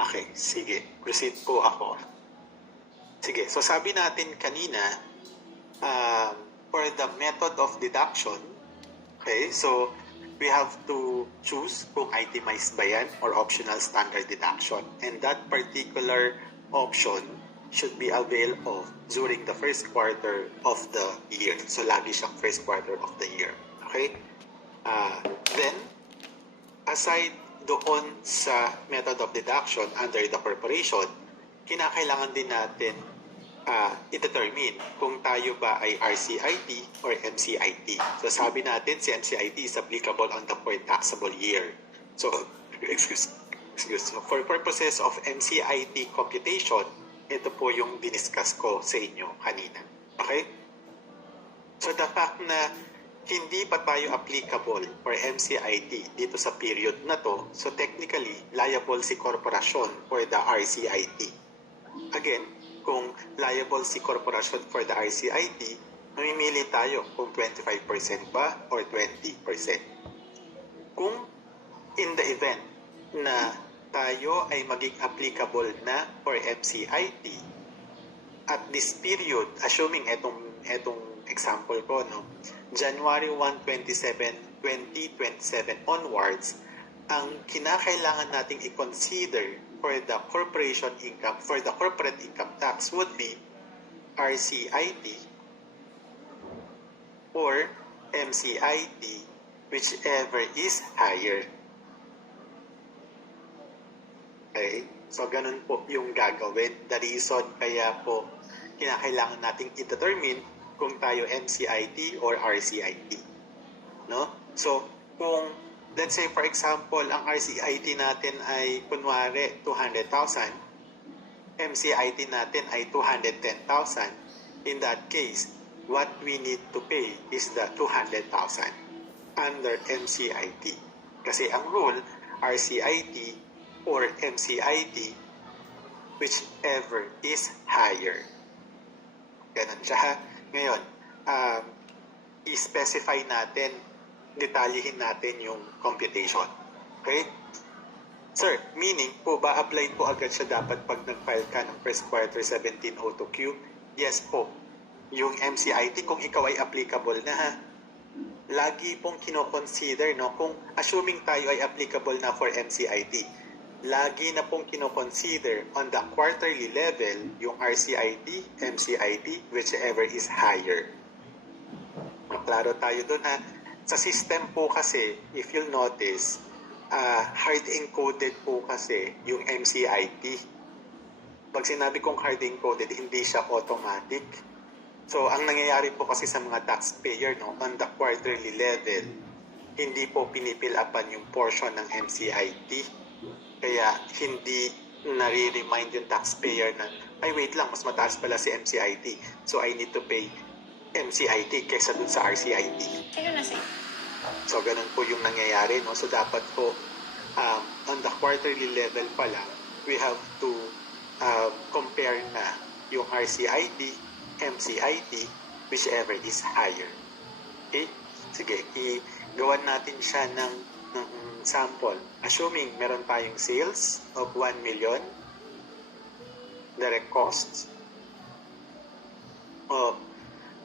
Okay, sige. Proceed po ako. Sige, so sabi natin kanina, for the method of deduction, okay, so we have to choose kung itemized ba yan or optional standard deduction. And that particular option should be availed of during the first quarter of the year. So lagi siyang first quarter of the year. Okay? Then, aside doon sa method of deduction under the corporation, kinakailangan din natin i-determine kung tayo ba ay RCIT or MCIT. So sabi natin si MCIT is applicable on the fourth taxable year. So, so for purposes of MCIT computation, ito po yung diniscuss ko sa inyo kanina. Okay? So the fact na hindi pa tayo applicable for MCIT dito sa period na to, so technically, liable si korporasyon for the RCIT. Again, kung liable si korporasyon for the RCIT, mamimili tayo kung 25% ba or 20%. Kung in the event na tayo ay maging applicable na for MCIT at this period, assuming etong example ko, no, January 1, 2027 onwards, ang kinakailangan nating i-consider for the corporation income, for the corporate income tax would be RCIT or MCIT, whichever is higher. Okay? So, ganun po yung gagawin. The reason kaya po kinakailangan nating i-determine kung tayo MCIT or RCIT. No? So, kung let's say for example, ang RCIT natin ay kunwari 200,000, MCIT natin ay 210,000, in that case, what we need to pay is the 200,000 under MCIT. Kasi ang rule, RCIT or MCIT, whichever is higher. Ganun siya. Ngayon, i-specify natin, detalyihin natin yung computation. Okay? Sir, meaning po ba apply po agad siya dapat pag nag-file ka ng first quarter 1702Q? Yes po. Yung MCIT, kung ikaw ay applicable na ha, lagi pong kinoconsider, no? Kung assuming tayo ay applicable na for MCIT, lagi na pong kinoconsider on the quarterly level yung RCIT, MCIT, whichever is higher. Maklaro tayo dun ha. Sa system po kasi, if you'll notice, hard-encoded po kasi yung MCIT. Pag sinabi kong hard-encoded, hindi siya automatic. So, ang nangyayari po kasi sa mga taxpayer, no, on the quarterly level, hindi po pinipil-upan yung portion ng MCIT. Kaya, hindi nare-remind yung taxpayer na, ay wait lang, mas mataas pala si MCIT. So, I need to pay MCIT kaysa dun sa RCIT. So, ganun po yung nangyayari, no? So, dapat po, on the quarterly level pala, we have to compare na yung RCIT, MCIT, whichever is higher. Okay? Sige, igawan natin siya ng sample. Assuming meron tayong sales of 1 million, direct costs,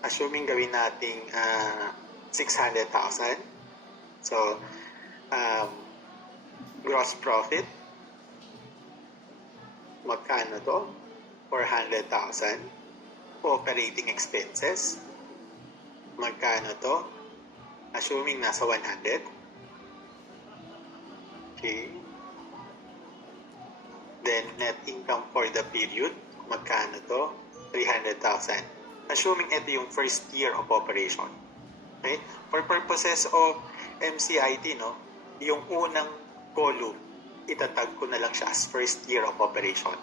assuming gawin nating 600,000. So, gross profit, magkano to? 400,000. Operating expenses, magkano to? Assuming nasa 100. Okay. Then, net income for the period, magkano to? 300,000. Assuming ito yung first year of operation. Okay? For purposes of MCIT, no, yung unang column, itatag ko na lang siya as first year of operation.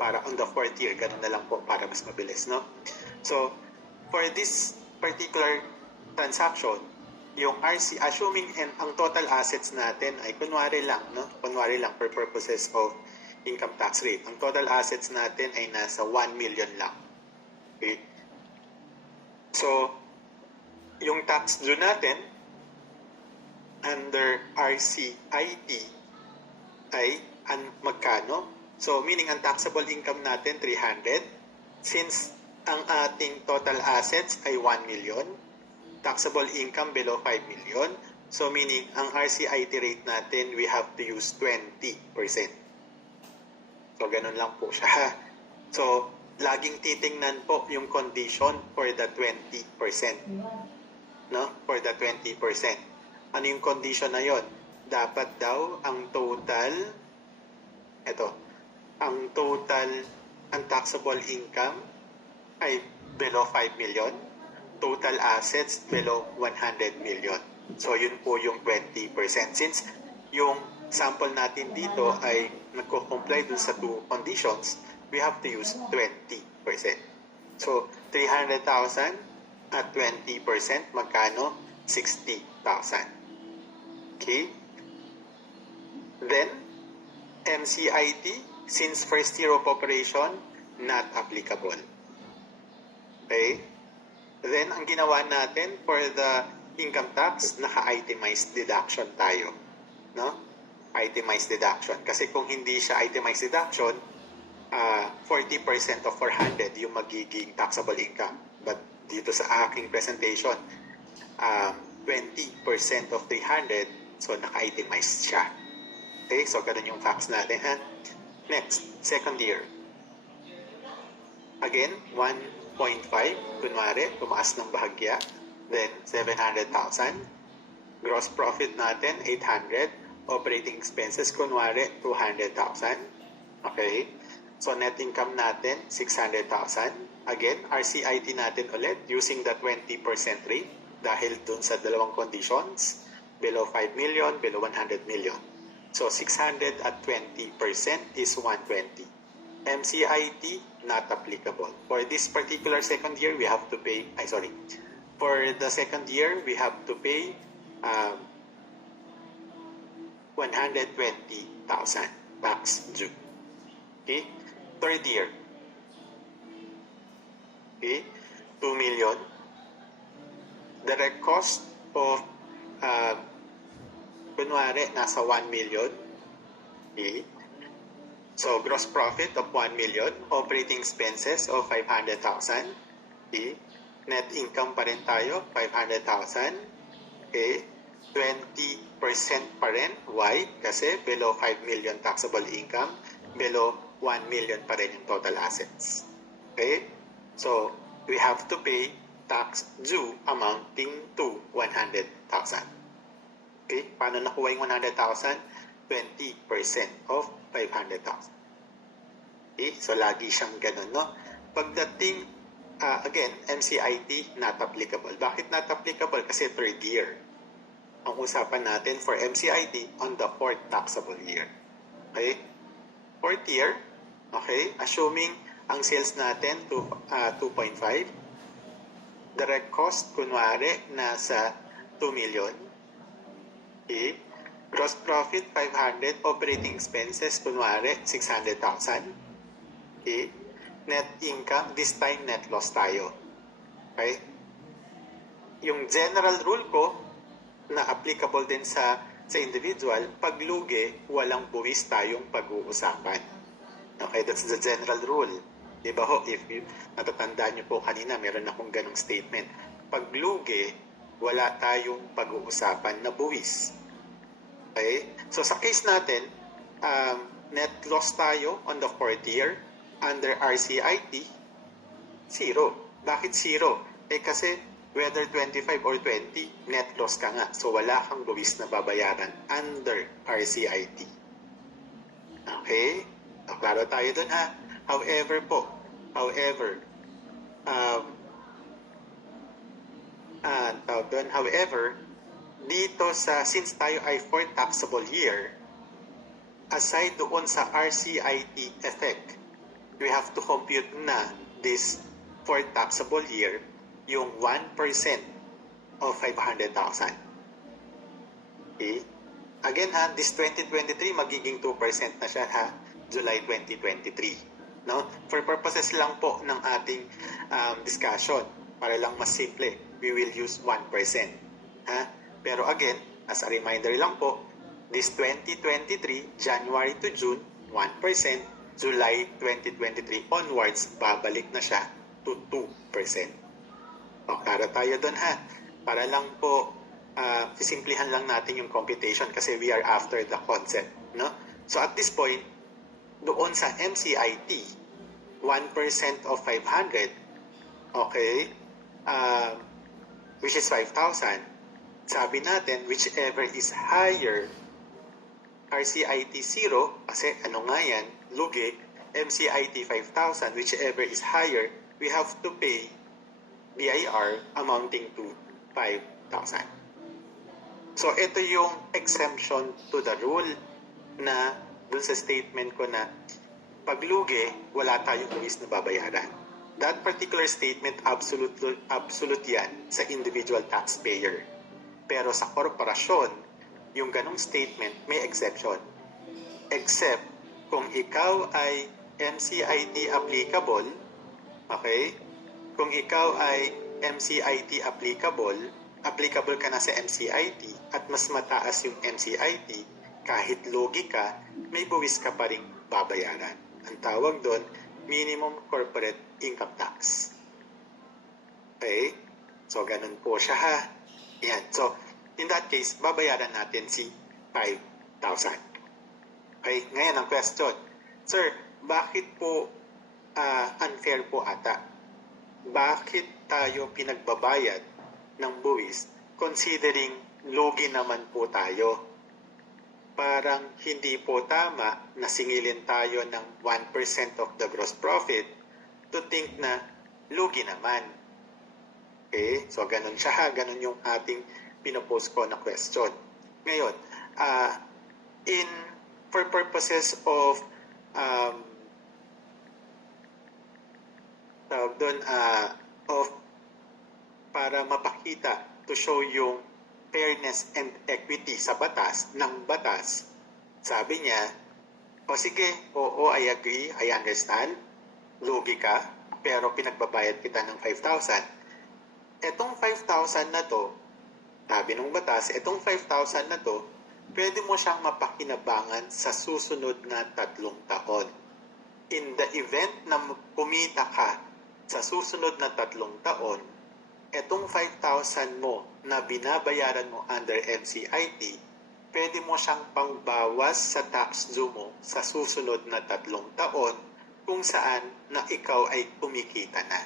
Para on the fourth year, ganun na lang po para mas mabilis, no? So, for this particular transaction, yung assuming ang total assets natin ay kunwari lang, no? Kunwari lang for purposes of income tax rate. Ang total assets natin ay nasa 1 million lang. Okay? So, yung tax due natin under RCIT ay magkano? So, meaning ang taxable income natin, 300. Since ang ating total assets ay 1 million, taxable income below 5 million, so meaning ang RCIT rate natin, we have to use 20%. So, ganun lang po siya. So, laging titingnan po yung condition for the 20%. No? For the 20%. Ano yung condition na yon? Dapat daw ang total, ang taxable income ay below 5 million, total assets below 100 million. So, yun po yung 20%. Since yung sample natin dito ay nagko-comply dun sa two conditions, we have to use 20%. So, 300,000 at 20%, magkano? 60,000. Okay? Then, MCIT, since first year of operation, not applicable. Okay? Then, ang ginawa natin for the income tax, naka-itemized deduction tayo. No? Itemized deduction. Kasi kung hindi siya itemized deduction, 40% of 400 yung magiging taxable income. But dito sa aking presentation, 20% of 300, so naka-itemized siya. Okay, so ganun yung facts natin. Ha? Next, second year. Again, 1.5, kunwari, tumaas ng bahagya. Then, 700,000. Gross profit natin, 800. Operating expenses, kunwari, 200,000. Okay. So, net income natin, 600,000. Again, RCIT natin ulit using the 20% rate dahil dun sa dalawang conditions, below 5 million, below 100 million. So, 600 at 20% is 120. MCIT, not applicable. For this particular second year, we have to pay, for the second year, we have to pay 120,000 tax due. Okay? Third year. Okay? 2 million. Direct cost of kunwari, nasa 1 million. Okay. So, gross profit of 1 million. Operating expenses of 500,000. Okay. Net income pa rin tayo, 500,000. Okay. 20% pa rin. Why? Kasi below 5 million taxable income, below 1 million pa rin yung total assets. Okay. So, we have to pay tax due amounting to 100,000. Okay, paano nakuha yung 100,000? 20% of 500,000. Okay, so lagi siyang ganun, no? Pagdating, again, MCIT, not applicable. Bakit not applicable? Kasi third year. Ang usapan natin for MCIT on the fourth taxable year. Okay? Fourth year, okay, assuming ang sales natin 2.5, direct cost, kunwari, nasa 2 million. Okay. Gross profit, 500. Operating expenses, kunwari, 600,000. Okay. Net income, this time net loss tayo. Okay. Yung general rule ko, na applicable din sa individual, pag lugi, walang buwis tayong pag-uusapan. Okay, that's the general rule. Diba ho, if you, natatandaan nyo po kanina, meron akong ganong statement. Pag lugi, wala tayong pag-uusapan na buwis. Okay? So, sa case natin, net loss tayo on the fourth year under RCIT, 0. Bakit 0? Kasi whether 25 or 20, net loss ka nga. So, wala kang buwis na babayaran under RCIT. Okay? Klaro tayo dun, ha? However, dito sa, since tayo ay fourth taxable year, aside doon sa RCIT effect, we have to compute na this fourth taxable year, yung 1% of 500,000. Okay? Again, ha, this 2023, magiging 2% na siya, ha? July 2023. No? For purposes lang po ng ating discussion, para lang mas simple, we will use 1%. Ha? Pero again, as a reminder lang po, this 2023, January to June, 1%. July 2023 onwards, babalik na siya to 2%. O, para tayo doon ha. Para lang po, simplihan lang natin yung computation kasi we are after the concept. No? So at this point, doon sa MCIT, 1% of 500, okay, which is 5,000, sabi natin, whichever is higher, RCIT 0, kasi ano nga yan, lugi, MCIT 5,000, whichever is higher, we have to pay BIR amounting to 5,000. So, ito yung exemption to the rule na dun sa statement ko na pag lugi, wala tayong luwis na babayaran. That particular statement, absolute yan sa individual taxpayer. Pero sa korporasyon, yung ganong statement may exception. Except kung ikaw ay MCIT applicable, okay? Kung ikaw ay MCIT applicable ka na sa MCIT at mas mataas yung MCIT, kahit logi ka, may buwis ka pa ring babayaran. Ang tawag doon, minimum corporate income tax. Okay? So, ganun po siya ha. Yan. So, in that case, babayaran natin si 5,000. Okay? Ngayon ang question. Sir, bakit po unfair po ata? Bakit tayo pinagbabayad ng buwis considering lugi naman po tayo? Parang hindi po tama na singilin tayo ng 1% of the gross profit to think na lugi naman. Okay? So, ganun siya ha. Ganun yung ating pinopost ko na question. Ngayon, for purposes of para mapakita to show yung fairness and equity sa batas, ng batas, sabi niya, o sige, oo, I agree, I understand, lugi ka, pero pinagbabayad kita ng 5,000. Etong 5,000 na to, sabi ng batas, itong 5,000 na to, pwede mo siyang mapakinabangan sa susunod na 3 taon. In the event na kumita ka sa susunod na 3 taon, etong 5,000 mo na binabayaran mo under MCIT, pwede mo siyang pangbawas sa tax due mo sa susunod na 3 taon kung saan na ikaw ay kumikita na.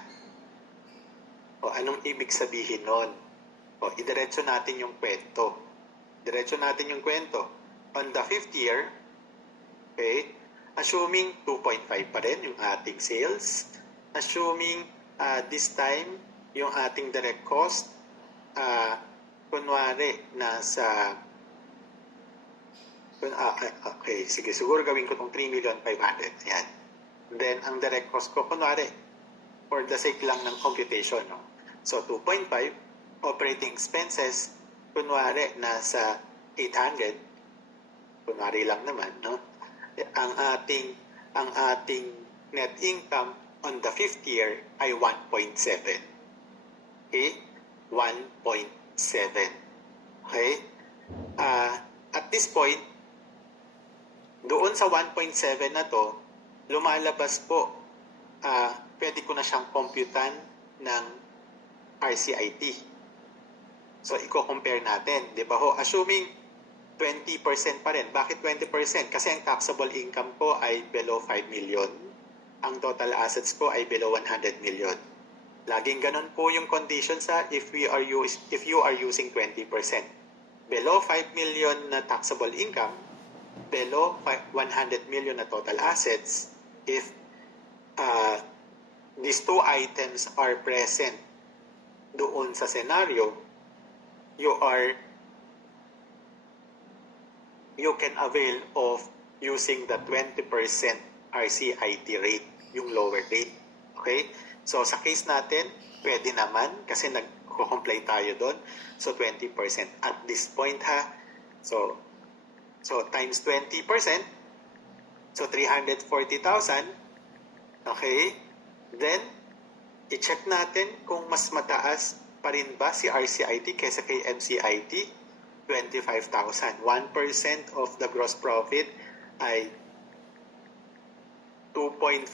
O anong ibig sabihin nun? O idiretso natin yung kwento. On the 5th year, okay, assuming 2.5 pa rin yung ating sales, assuming this time yung ating direct cost, kunwari nasa, okay, sige, siguro gawin ko itong 3,500,000. Yan. Then, ang direct cost ko, kunwari, for the sake lang ng computation, no? So, 2.5, operating expenses, kunwari, nasa 800, kunwari lang naman, no? Ang ating net income on the 5th year ay 1.7. Okay? 1.7. Okay? At this point, doon sa 1.7 na to, lumalabas po, pwede ko na siyang computan ng RCIT. So, i-compare natin. Di ba ho? Assuming 20% pa rin. Bakit 20%? Kasi ang taxable income ko ay below 5 million. Ang total assets ko ay below 100 million. Laging ganun po yung condition sa if you are using 20%. Below 5 million na taxable income, below 100 million na total assets, if these two items are present doon sa scenario, you can avail of using the 20% RCIT rate, yung lower rate. Okay? So, sa case natin, pwede naman kasi nag-comply tayo doon. So, 20% at this point ha. So times 20%, so 340,000. Okay? Then, i-check natin kung mas mataas pa rin ba si RCIT kaysa kay MCIT. 25,000. 1% of the gross profit ay 2.5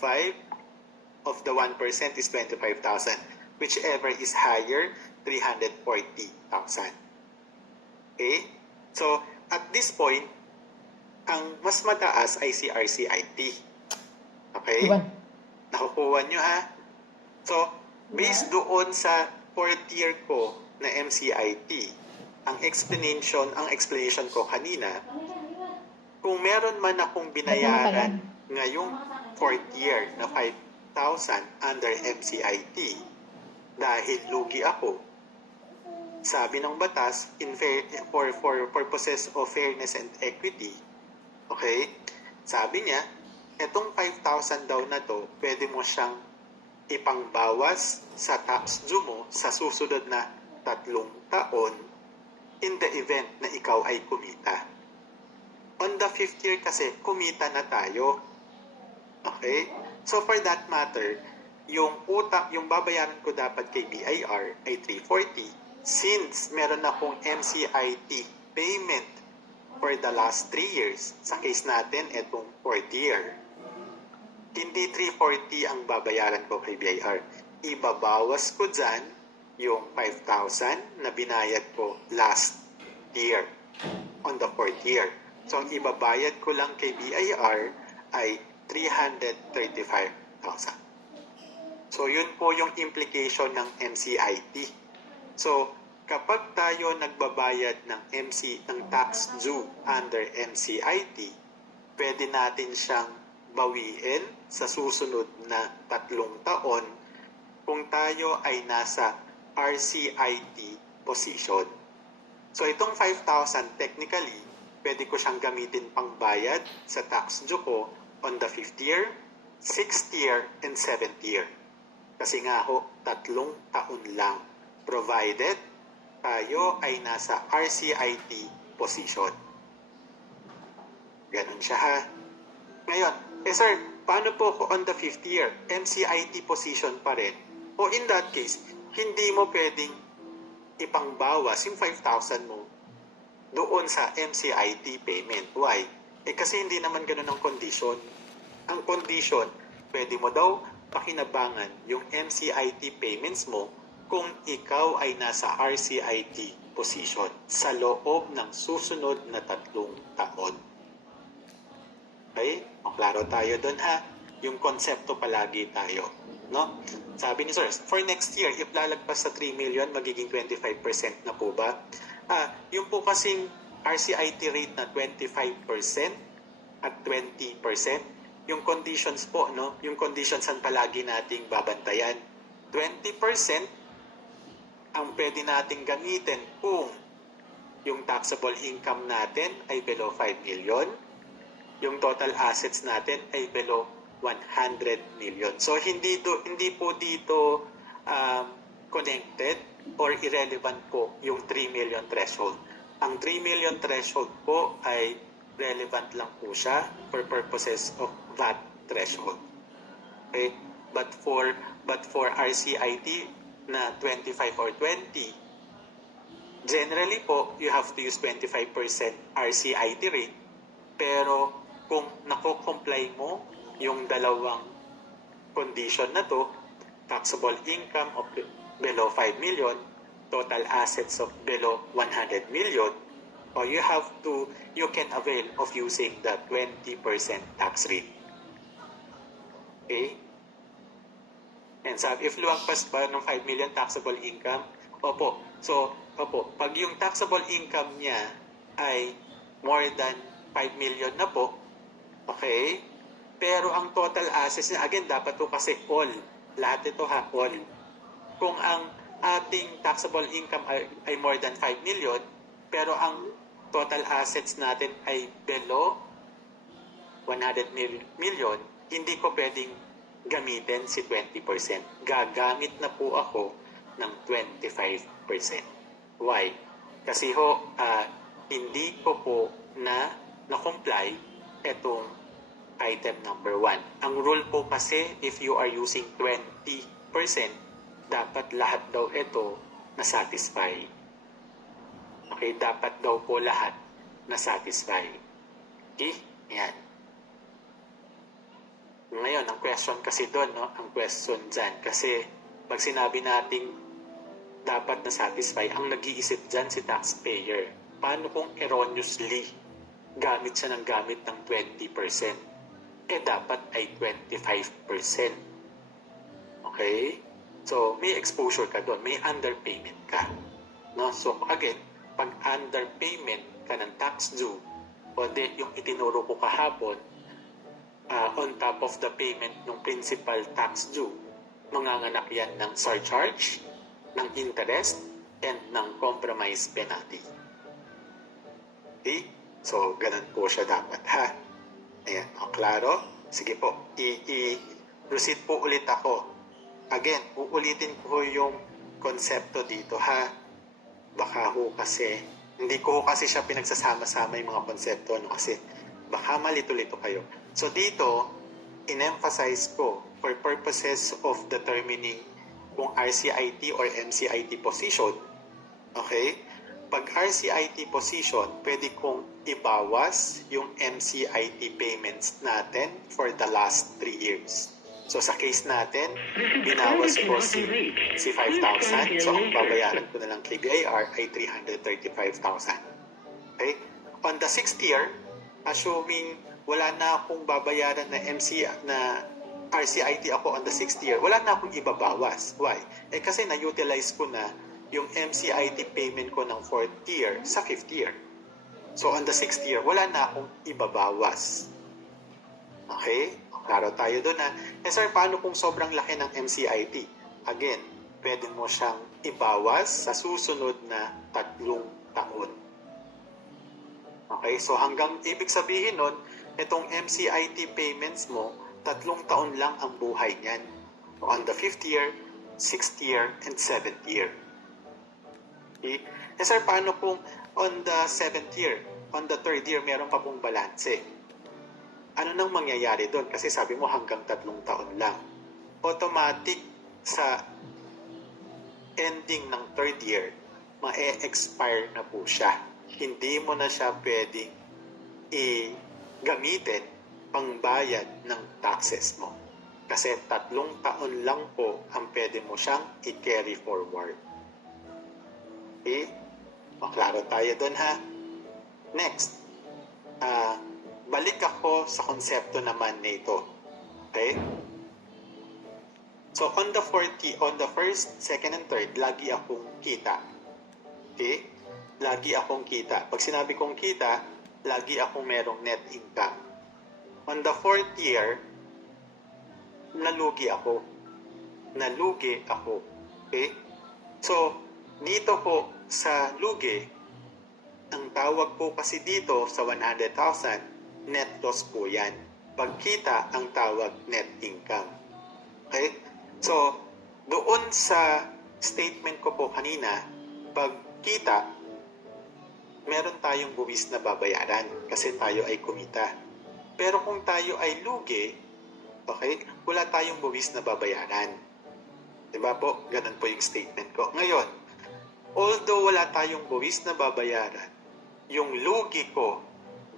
of the 1% is 25,000. Whichever is higher, 340,000. Okay? So, at this point, ang mas mataas ay si RCIT. Okay? Nakukuha nyo ha? So, based doon sa 4th year ko na MCIT, ang explanation ko kanina, kung meron man akong binayaran ngayong 4th year na 5,000 under MCIT, dahil lugi ako, sabi ng batas, for purposes of fairness and equity, okay, sabi niya, etong 5,000 daw na to, pwede mo siyang ipangbawas sa tax due mo sa susunod na 3 taon in the event na ikaw ay kumita. On the 5th year kasi, kumita na tayo. Okay? So for that matter, yung babayaran ko dapat kay BIR ay 340 since meron akong MCIT payment for the last 3 years. Sa case natin, etong 4th year. Hindi 340 ang babayaran ko kay BIR. Ibabawas ko dyan yung 5,000 na binayad ko last year on the 4th year. So ang ibabayad ko lang kay BIR ay 335,000. So, yun po yung implication ng MCIT. So, kapag tayo nagbabayad ng tax due under MCIT, pwede natin siyang bawiin sa susunod na 3 taon kung tayo ay nasa RCIT position. So, itong 5,000 technically, pwede ko siyang gamitin pang bayad sa tax due ko on the 5th year, 6th year, and 7th year. Kasi nga ho, 3 taon lang. Provided tayo ay nasa RCIT position. Ganun siya ha. Ngayon, sir, paano po ko on the 5th year? MCIT position pa rin. O in that case, hindi mo pwedeng ipangbawas yung 5,000 mo doon sa MCIT payment. Why? Kasi hindi naman ganun ang condition. Ang condition, pwede mo daw pakinabangan yung MCIT payments mo kung ikaw ay nasa RCIT position sa loob ng susunod na 3 taon. Okay? O, klaro tayo doon ha. Yung konsepto palagi tayo. No? Sabi ni Sir, for next year, if lalagpas sa 3 million, magiging 25% na po ba? Yung po kasing RCIT rate na 25% at 20%, yung conditions po, no? Yung conditions ang palagi nating babantayan. 20% ang pwede nating gamitin kung yung taxable income natin ay below 5 million, yung total assets natin ay below 100 million. So, hindi po dito connected or irrelevant po yung 3 million threshold. Ang 3 million threshold po ay relevant lang po siya for purposes of VAT threshold. Okay? But for RCIT na 25 or 20, generally po, you have to use 25% RCIT rate. Pero kung nako-comply mo yung dalawang condition na to, taxable income of below 5 million, total assets of below 100 million, or you can avail of using the 20% tax rate. Okay? And sabi, if lumagpas pa ng 5 million taxable income, pag yung taxable income niya ay more than 5 million na po, okay? Pero ang total assets niya, again, dapat to kasi all. Lahat ito ha, all. Kung ang ating taxable income ay more than 5 million, pero ang total assets natin ay below 100 million, hindi ko pwedeng gamitin si 20%. Gagamit na po ako ng 25%. Why? Kasi hindi ko po na-comply itong item number 1. Ang rule po kasi, if you are using 20%, dapat lahat daw ito na-satisfy. Okay, dapat daw po lahat na-satisfy. Okay? Yan. Ngayon, question kasi doon, no? Ang question dyan. Kasi pag sinabi nating dapat na-satisfy, ang nag-iisip dyan si taxpayer. Paano kung erroneously gamit siya ng gamit ng 20%? Dapat ay 25%. Okay? So, may exposure ka doon. May underpayment ka. No? So, again, pag underpayment ka ng tax due, o yung itinuro ko kahapon, on top of the payment ng principal tax due, manganganak yan ng surcharge, ng interest, and ng compromise penalty. Okay? So, ganun po siya dapat, ha? Ayan, klaro? Sige po, i-proceed po ulit ako. Again, uulitin ko yung konsepto dito, ha? Baka ho kasi, hindi ko kasi siya pinagsasama-sama yung mga konsepto, no? Kasi baka malito-lito kayo. So dito, in-emphasize ko for purposes of determining kung RCIT or MCIT position, okay? Pag RCIT position, pwede kong ibawas yung MCIT payments natin for the last 3 years. So sa case natin, binawas ko si 5,000. So ang babayaran ko na lang kay BIR ay 335,000. Okay? On the 6th year, assuming wala na akong babayaran na RCIT ako on the 6th year, wala na akong ibabawas. Why? Kasi na-utilize ko na yung MCIT payment ko ng 4th year sa 5th year. So on the 6th year, wala na akong ibabawas. Okay? Klaro tayo doon, ha? Sir, paano kung sobrang laki ng MCIT? Again, pwede mo siyang ibawas sa susunod na 3 taon. Okay? So hanggang, ibig sabihin nun, itong MCIT payments mo, 3 taon lang ang buhay niyan. On the 5th year, 6th year, and 7th year. Okay? Sir, paano kung on the 7th year, on the 3rd year, meron pa pong balanse? Ano nang mangyayari doon? Kasi sabi mo hanggang 3 taon lang. Automatic sa ending ng 3rd year, ma-expire na po siya. Hindi mo na siya pwedeng gamitin pangbayad ng taxes mo. Kasi 3 taon lang po ang pwede mo siyang i-carry forward. Okay? Maklaro tayo doon, ha? Next. Balik ako sa konsepto naman nito. Okay? So, on the 1st, 2nd, and 3rd, lagi akong kita. Okay? Lagi akong kita. Pag sinabi kong kita, lagi akong merong net income. On the 4th year, nalugi ako. Okay? So, dito po sa lugi, ang tawag po kasi dito sa 100,000, net loss po yan. Pagkita, ang tawag net income. Okay? So, doon sa statement ko po kanina, pagkita, meron tayong buwis na babayaran kasi tayo ay kumita. Pero kung tayo ay lugi, okay, wala tayong buwis na babayaran. Diba po? Ganun po yung statement ko. Ngayon, although wala tayong buwis na babayaran, yung lugi ko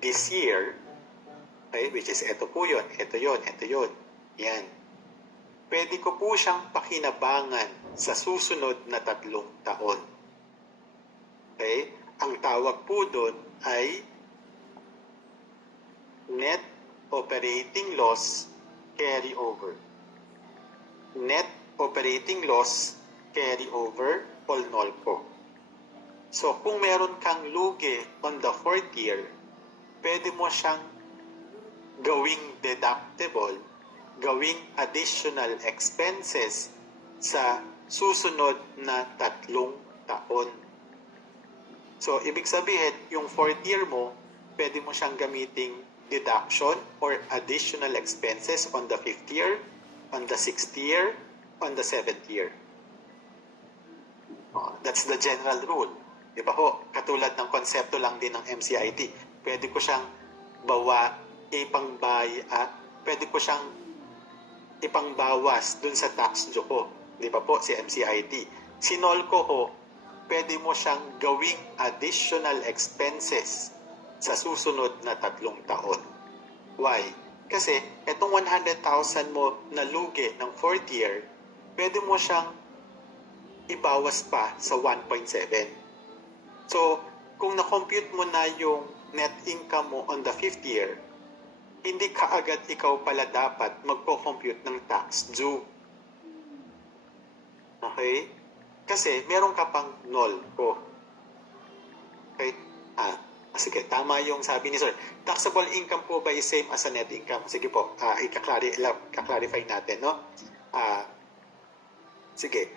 this year, okay, which is ito po yun, ito yun, yan. Pwede ko po siyang pakinabangan sa susunod na 3 taon. Okay? Ang tawag po doon ay net operating loss carry over. Net operating loss carry over o NOLCO. So, kung meron kang lugi on the 4th year, pwede mo siyang gawing deductible, gawing additional expenses sa susunod na 3 taon. So, ibig sabihin, yung 4th year mo, pwede mo siyang gamiting deduction or additional expenses on the 5th year, on the 6th year, on the 7th year. That's the general rule. Diba ho? Katulad ng konsepto lang din ng MCIT. Pwede ko siyang pwede ko siyang ipangbawas dun sa tax due ko. Diba po si MCIT? Si NOLCO ho, pwede mo siyang gawing additional expenses sa susunod na 3 taon. Why? Kasi itong 100,000 mo na lugi ng fourth year, pwede mo siyang ibawas pa sa 1.7. So, kung na-compute mo na yung net income mo on the fifth year, hindi ka agad ikaw pala dapat magpo-compute ng tax due. Okay? Kasi meron ka pang null po. Okay? Sige, tama yung sabi ni Sir. Taxable income po ba is same as a net income? Sige po, ika-clarify natin, no? Sige.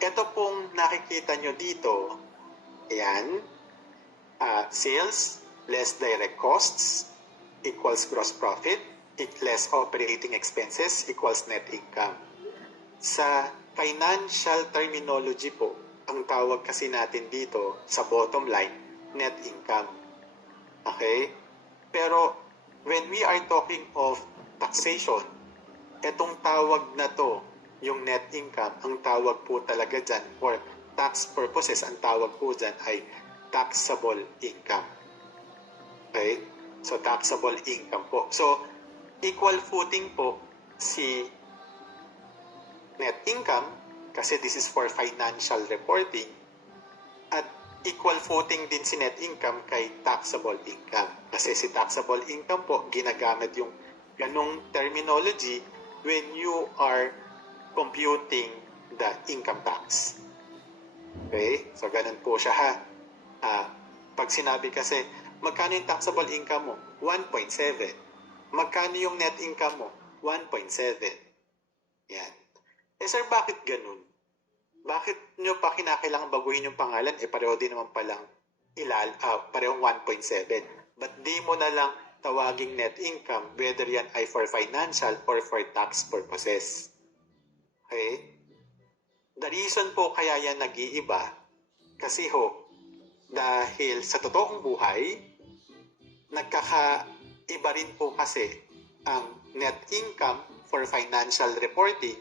Ito pong nakikita nyo dito, ayan, sales less direct costs equals gross profit, less operating expenses equals net income. Sa financial terminology po, ang tawag kasi natin dito sa bottom line, net income. Okay? Pero when we are talking of taxation, etong tawag na to, yung net income, ang tawag po talaga dyan, for tax purposes, ang tawag po dyan ay taxable income. Okay? So, taxable income po. So, equal footing po si net income, kasi this is for financial reporting, at equal footing din si net income kay taxable income. Kasi si taxable income po, ginagamit yung ganong terminology when you are computing the income tax. Okay? So, ganun po siya ha. Pag sinabi kasi, magkano yung taxable income mo? 1.7. Magkano yung net income mo? 1.7. Yan. Sir, bakit ganun? Bakit nyo pa kinakailangan baguhin yung pangalan? Pareho din naman palang parehong 1.7. But di mo na lang tawaging net income, whether yan ay for financial or for tax purposes. Okay? The reason po kaya yan nag-iiba, kasi dahil sa totoong buhay, nagkakaiba rin po kasi ang net income for financial reporting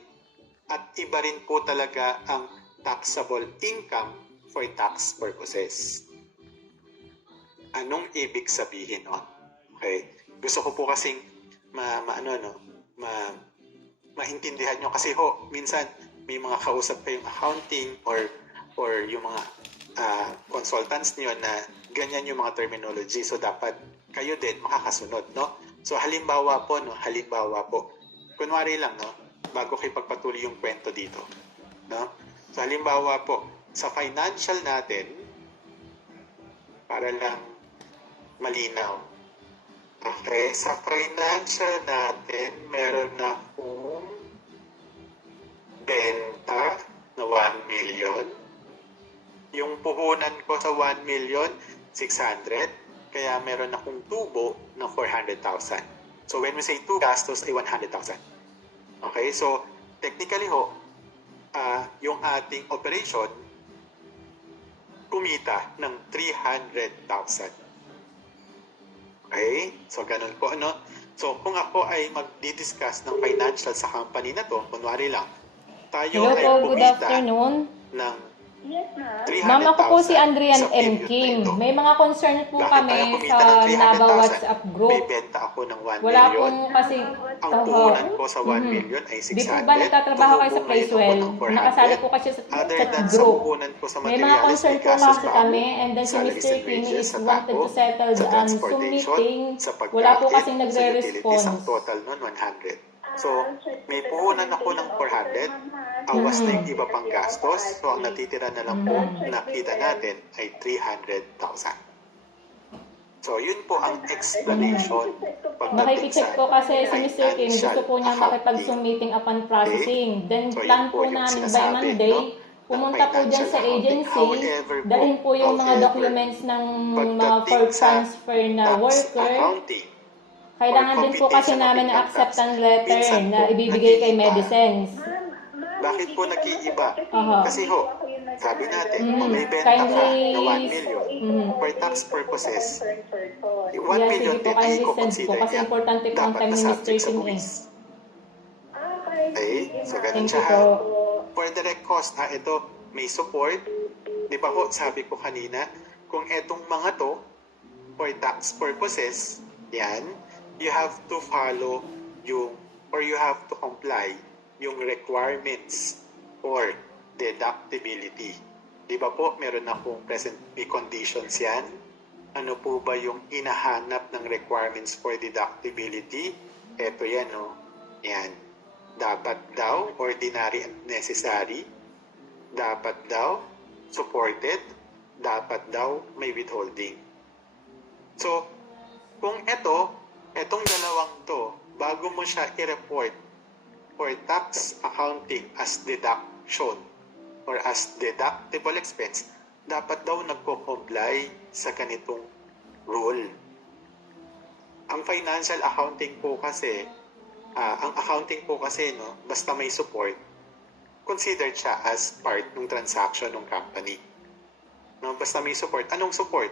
at iba rin po talaga ang taxable income for tax purposes. Anong ibig sabihin nun? Okay? Gusto ko po kasing maintindihan nyo kasi minsan may mga kausap kayong accounting or yung mga consultants nyo na ganyan yung mga terminology. So, dapat kayo din makakasunod, no? So, halimbawa po, kunwari lang, no? Bago kayo pagpatuloy yung kwento dito, no? So, halimbawa po, sa financial natin, para lang malinaw. Okay, sa financial natin, meron na kung benta na 1 million. Yung puhunan ko sa 1 million, 600. Kaya meron akong tubo ng 400,000. So when we say two gastos ay 100,000. Okay, so technically yung ating operation kumita ng 300,000. Okay, so ganun po, no? So kung ako ay magdi-discuss ng financial sa company na to, kunwari lang, tayo Hello ay po, good kumita afternoon. ng Yes, ma'am. 300,000 Ma'am, ako po si Andrian sa M. period Kim. na ito. May mga concern po Bakit tayo kami kumita sa ng 300,000? Naba WhatsApp May group. benta ako ng 1 Wala million. pong kasi... Ang puhunan ko sa 1 million ay 600. Di po ba nagtatrabaho kayo sa Tumubo ngayon ako Placewell? ng 400. Nakasali po kasi sa Other chat than sa group. puhunan ko sa May mga materials, concern may po gastos kasi pa kami ako and then si salaries Mr. and Kim wages, is sa wanted tako, to settle sa on transportation, submitting. sa pagkain, Wala po kasing sa utilities. nagre-response. Ang total nun, 100. So, may puhunan ako ng 400, awas na yung iba pang gastos. So, ang natitira na lang po, nakita natin ay 300,000. So, yun po ang explanation pagdating Makikicheck sa po kasi si Mr. Kim, gusto po niya financial makipag-submitting upon processing. Then So, plan yun po po yung namin by sinasabi, Monday, no, pumunta ng po dyan sa financial accounting. agency, However po, dalhin po yung mga documents ng mga for pagdating sa transfer na tax worker. accounting, Kailangan din po kasi computation of namin ng income tax, acceptance letter minsan na po, ibibigay kay nag-iiba. Medicines. Bakit po nag-iiba? Aha. Kasi sabi natin, kung may benta ka na 1 million, for tax purposes, 1 Yeah, million sige po, din ay kindly send po i-consider kasi niya. importante po ang Dapat time na ni Mr. subject sa Kim eh. buwis. Okay? So, ganun Thank siya you ha. po. For direct cost, ito, may support. Di ba po, sabi ko kanina, kung etong mga to, for tax purposes, yan, you have to follow you have to comply yung requirements for deductibility. Di ba po, meron akong present may conditions yan? Ano po ba yung hinahanap ng requirements for deductibility? Ito yan, no? Yan. Dapat daw, ordinary and necessary. Dapat daw, supported. Dapat daw, may withholding. So, kung etong dalawang to, bago mo siya i-report for tax accounting as deduction or as deductible expense, dapat daw nagko-comply sa ganitong rule. Ang financial accounting po kasi, no, basta may support, considered siya as part ng transaction ng company. No, basta may support. Anong support?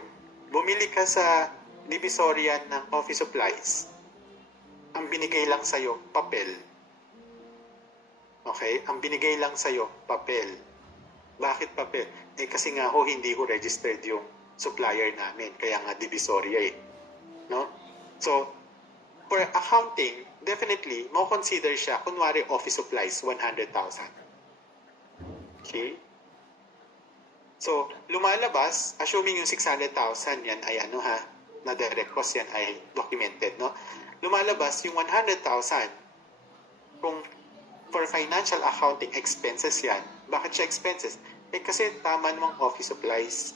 Bumili ka sa Divisoria ng office supplies. Ang binigay lang sa'yo, papel. Okay? Ang binigay lang sa'yo, papel. Bakit papel? Kasi nga hindi registered yung supplier namin. Kaya nga Divisoria No? So, for accounting, definitely, consider siya, kunwari office supplies, 100,000. Okay? So, lumalabas, assuming yung 600,000 yan ay na direct cost yan ay documented, no? Lumalabas yung 100,000. Kung for financial accounting expenses yan, bakit siya expenses? Kasi tama namang office supplies.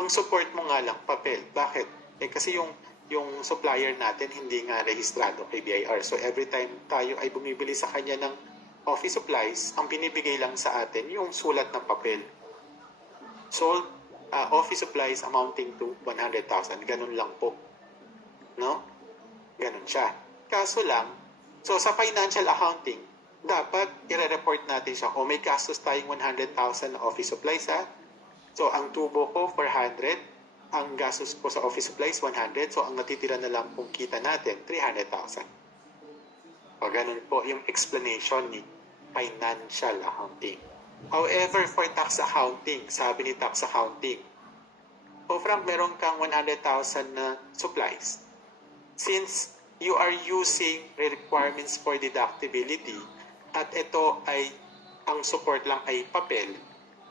Ang support mo nga lang, papel. Bakit? Kasi yung supplier natin hindi nga rehistrado kay BIR. So every time tayo ay bumibili sa kanya ng office supplies, ang binibigay lang sa atin yung sulat ng papel. Sold office supplies amounting to 100,000. Ganun lang po. No? Ganun siya. Kaso lang, so sa financial accounting, dapat i-report natin siya. May gastos tayong 100,000 na office supplies So ang tubo ko 400, ang gastos ko sa office supplies 100, so ang natitira na lang kung kita natin 300,000. O ganun po yung explanation ni financial accounting. However, for tax accounting, sabi ni tax accounting, Frank, meron kang 100,000 na supplies. Since you are using requirements for deductibility at ito ay ang support lang ay papel,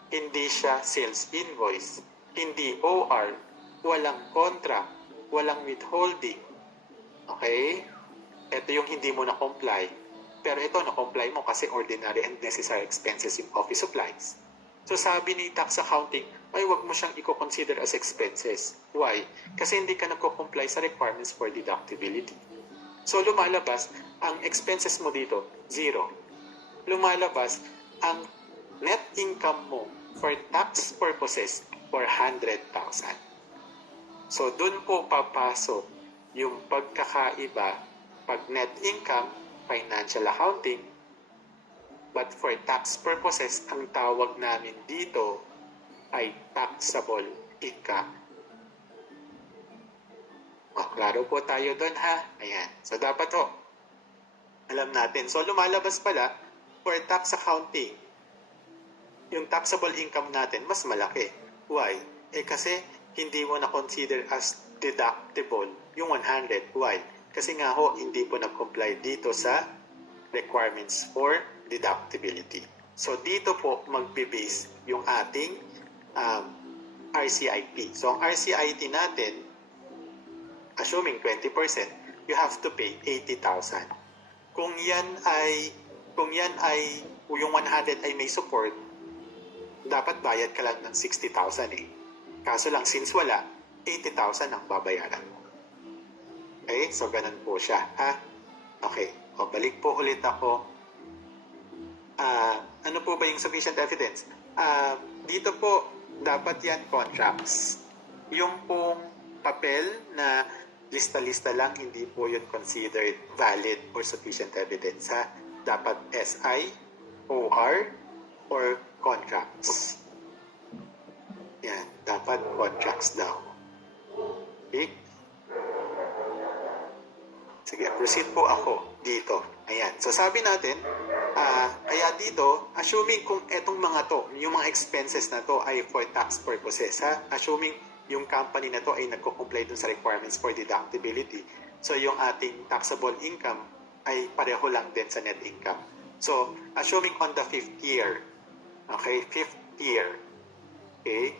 hindi siya sales invoice, hindi OR, walang contract, walang withholding. Okay? Ito yung hindi mo na-comply. Pero ito, na-comply mo kasi ordinary and necessary expenses yung office supplies. So sabi ni tax accounting, ay wag mo siyang i-consider as expenses. Why? Kasi hindi ka nagko-comply sa requirements for deductibility. So lumalabas, ang expenses mo dito, 0. Lumalabas, ang net income mo for tax purposes, 400,000. So dun po papasok yung pagkakaiba pag net income, financial accounting, but for tax purposes, ang tawag namin dito ay taxable income. Klaro po tayo doon Ayan. So dapat alam natin. So lumalabas pala, for tax accounting, yung taxable income natin mas malaki. Why? Kasi hindi mo na-consider as deductible yung 100. Why? Kasi nga hindi po nag-comply dito sa requirements for deductibility. So dito po magbe-base yung ating RCIP. So ang RCIP natin, assuming 20%, you have to pay 80,000. Kung yan ay yung 100 ay may support, dapat bayad ka lang ng 60,000 Kaso lang, since wala, 80,000 ang babayaran mo. Okay? So, ganun po siya. Okay. Balik po ulit ako. Ano po ba yung sufficient evidence? Dito po, dapat yan contracts. Yung pong papel na lista-lista lang, hindi po yun considered valid or sufficient evidence. Dapat SI, OR, or contracts. Yan. Dapat contracts daw. Okay? Sige, proceed po ako dito. Ayan. So, sabi natin, kaya dito, assuming kung etong mga to, yung mga expenses na to ay for tax purposes, assuming yung company na to ay nagko-comply dun sa requirements for deductibility, So yung ating taxable income ay pareho lang din sa net income. So assuming on the 5th year, okay, 5th year, okay,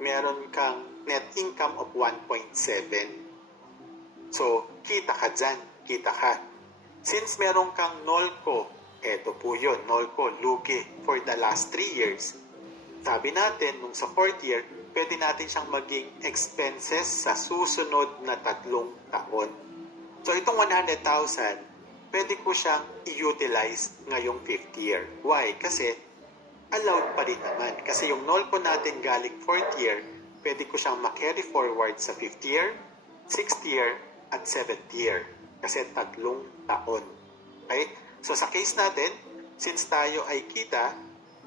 meron kang net income of 1.7. So, kita ka dyan, kita ka. Since meron kang NOLCO, eto po yun, NOLCO, lugi for the last 3 years. Sabi natin, nung sa 4th year, pwede natin siyang maging expenses sa susunod na 3 taon. So, itong 100,000, pwede ko siyang i-utilize ngayong 5th year. Why? Kasi, allowed pa rin naman. Kasi yung NOLCO natin galing 4th year, pwede ko siyang ma-carry forward sa 5th year, 6th year, at 7th year. Kasi 3 taon. Okay? So sa case natin, since tayo ay kita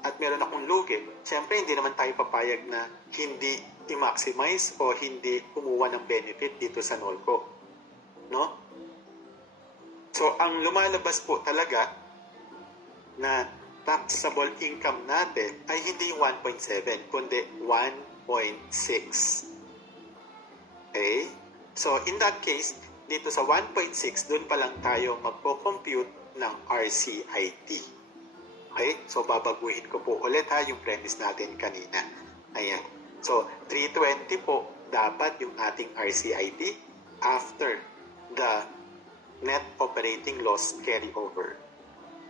at meron akong lugi, syempre hindi naman tayo papayag na hindi i-maximize o hindi kumuha ng benefit dito sa NOLCO. No? So ang lumalabas po talaga na taxable income natin ay hindi yung 1.7 kundi 1.6. Okay? So, in that case, dito sa 1.6, doon pa lang tayo magpo-compute ng RCIT. Okay? So, babaguhin ko po ulit yung premise natin kanina. Ayan. So, 320 po dapat yung ating RCIT after the net operating loss carryover.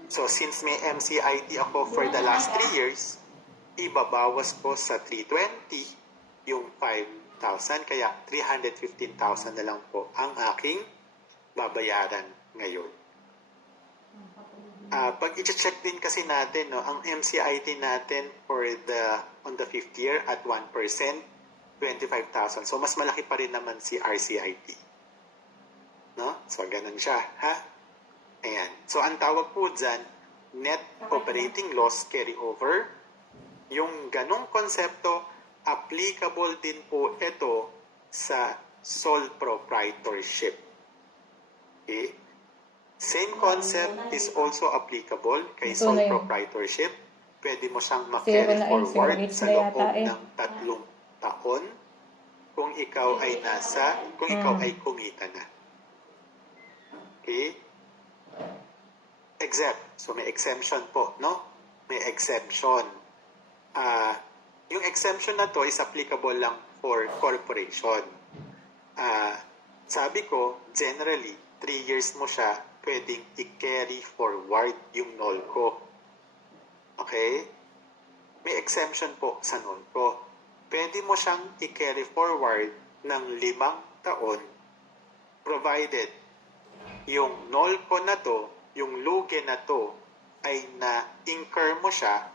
So, since may MCIT ako for the last 3 years, ibabawas ko sa 320 yung 5,000, kaya 315,000 na lang po ang aking babayaran ngayon. Pag i-check din kasi natin, no, ang MCIT natin on the 5th year at 1%, 25,000. So, mas malaki pa rin naman si RCIT. No? So, ganun siya. Ha? Ayan. So, ang tawag po dyan, net operating loss carryover. Yung ganong konsepto, applicable din po ito sa sole proprietorship. Okay? Same concept is also applicable kay sole proprietorship. Pwede mo siyang ma-carry forward sa loob ng 3 taon kung ikaw ay kumita na. Okay? Exempt. So may exemption po, no? May exemption. Yung exemption na to is applicable lang for corporation. Sabi ko, generally, 3 years mo siya pwedeng i-carry forward yung NOLCO. Okay? May exemption po sa NOLCO. Pwede mo siyang i-carry forward ng 5 taon provided yung NOLCO na to, yung lugi na to, ay na-incur mo siya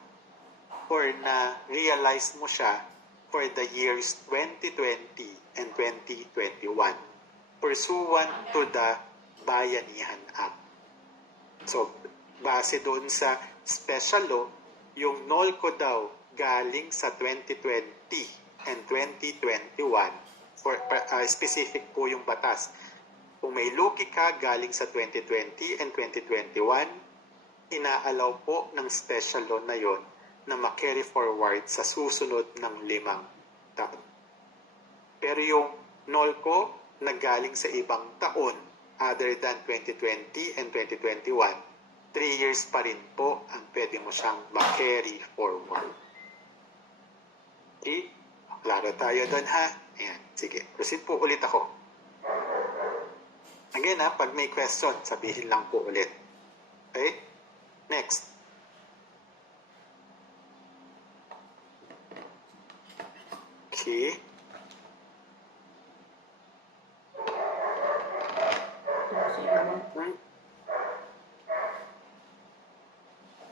or na-realize mo siya for the years 2020 and 2021 pursuant to the Bayanihan Act. So, base doon sa special law, yung NOLCO daw galing sa 2020 and 2021 for specific po yung batas. Kung may lugi ka galing sa 2020 and 2021, inaalaw po ng special law na yon na ma-carry forward sa susunod ng 5 taon. Pero yung NOLCO na galing sa ibang taon other than 2020 and 2021, 3 years pa rin po ang pwede mo siyang ma-carry forward. Okay? Klaro tayo doon, ha? Ayan. Sige, proceed po ulit ako. Again, pag may question, sabihin lang po ulit. Okay? Next. Okay.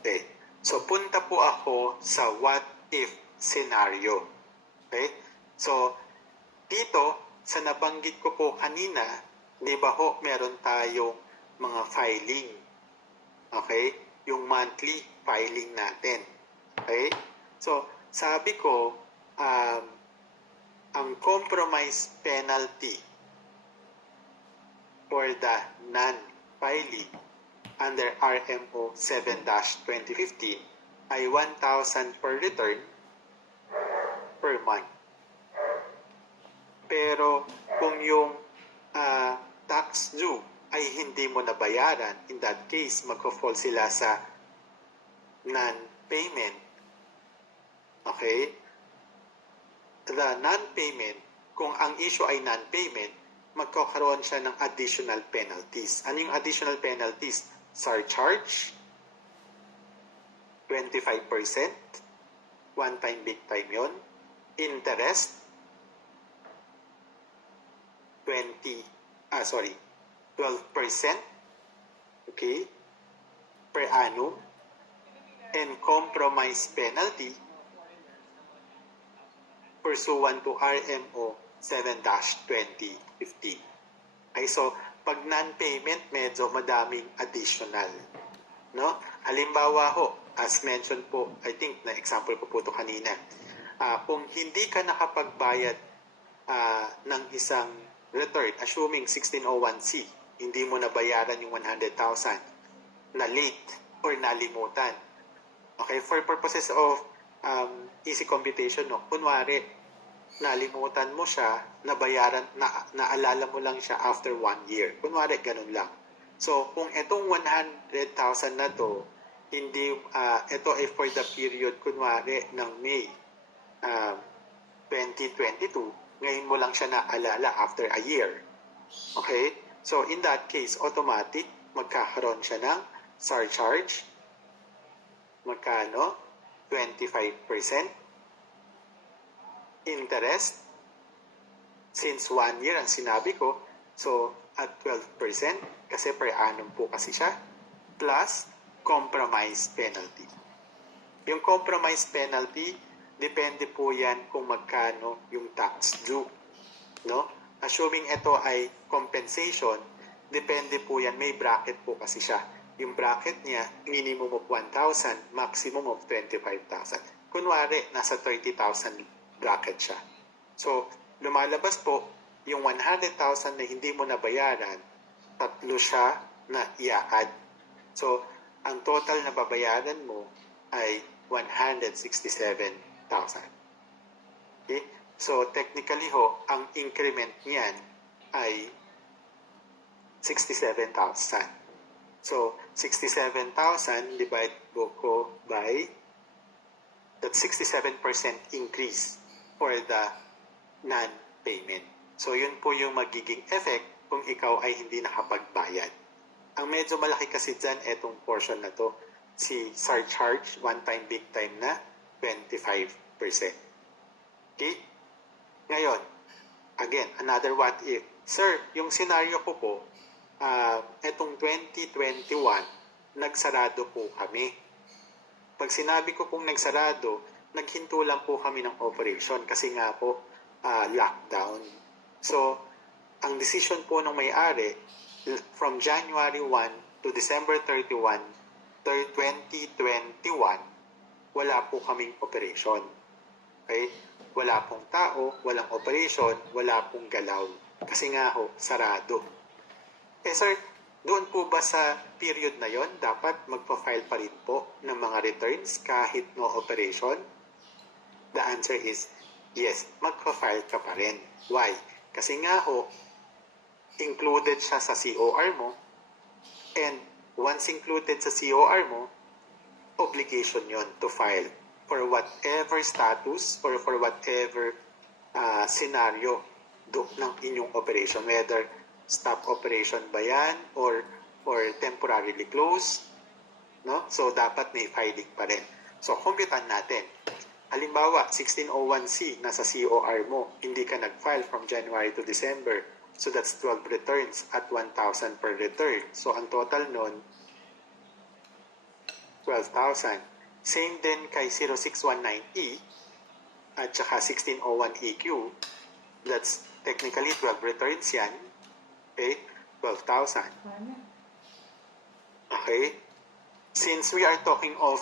Okay. So, punta po ako sa what if scenario. Okay? So, dito, sa nabanggit ko po kanina, di ba ho, meron tayong mga filing. Okay? Yung monthly filing natin. Okay? So, sabi ko, ang compromise penalty for the non-filing under RMO 7-2015 ay 1,000 per return per month. Pero kung yung tax due ay hindi mo nabayaran, in that case, magko-fall sila sa non-payment. Okay? The non-payment, kung ang issue ay non-payment, magkakaroon siya ng additional penalties. Ano yung additional penalties? Surcharge, 25%, one-time big time yon. Interest, 12%, okay, per annum, and compromise penalty pursuant to RMO 7-2015. Ay, so, pag non-payment, medyo madaming additional. No? Halimbawa ho, as mentioned po, I think na example ko po ito kanina, kung hindi ka nakapagbayad ng isang return, assuming 1601C, hindi mo nabayaran yung 100,000 na late or nalimutan. Okay, for purposes of easy computation, no, kunwari, nalimutan mo siya, nabayaran, naalala mo lang siya after 1 year. Kunwari, ganun lang. So, kung itong 100,000 na to, hindi, ito ay for the period, kunwari, ng May 2022, ngayon mo lang siya naalala after a year. Okay? So, in that case, automatic, magkakaroon siya ng surcharge. Magkano? 25%. Interest. Since 1 year ang sinabi ko, so at 12%, kasi per annum po kasi siya, plus compromise penalty. Yung compromise penalty, depende po yan kung magkano yung tax due. No? Assuming ito ay compensation, depende po yan, may bracket po kasi siya. Yung bracket niya, minimum of 1,000, maximum of 25,000. Kunwari, nasa 30,000 bracket siya. So, lumalabas po, yung 100,000 na hindi mo nabayaran, tatlo siya na i-add. So, ang total na babayaran mo ay 167,000. Okay? So, technically ho, ang increment niyan ay 67,000. So, 67,000 divide ko by that 67% increase for the non-payment. So, yun po yung magiging effect kung ikaw ay hindi nakapagbayad. Ang medyo malaki kasi dyan, etong portion na to, si surcharge, one-time, big time na, 25%. Okay? Ngayon, again, another what if. Sir, yung scenario ko po, etong 2021, nagsarado po kami. Pag sinabi ko pong nagsarado, naghinto lang po kami ng operation kasi nga po lockdown. So, ang decision po ng may-ari from January 1 to December 31, 2021, wala po kaming operation. Okay? Wala pong tao, walang operation, wala pong galaw. Kasi nga ho, sarado. Sir, doon po ba sa period na yon dapat magpa-file pa rin po ng mga returns kahit no operation? The answer is yes, magpa-file ka pa rin. Why? Kasi nga ho, included siya sa COR mo, and once included sa COR mo, obligation yon to file for whatever status or for whatever scenario ng inyong operation, whether stop operation ba yan or temporarily closed, no? So, dapat may filing pa rin. So, kumputan natin. Halimbawa, 1601C, nasa COR mo, hindi ka nag-file from January to December. So, that's 12 returns at 1,000 per return. So, ang total nun, 12,000. Same din kay 0619E at saka 1601EQ. That's technically 12 returns yan. Okay? 12,000. Okay? Since we are talking of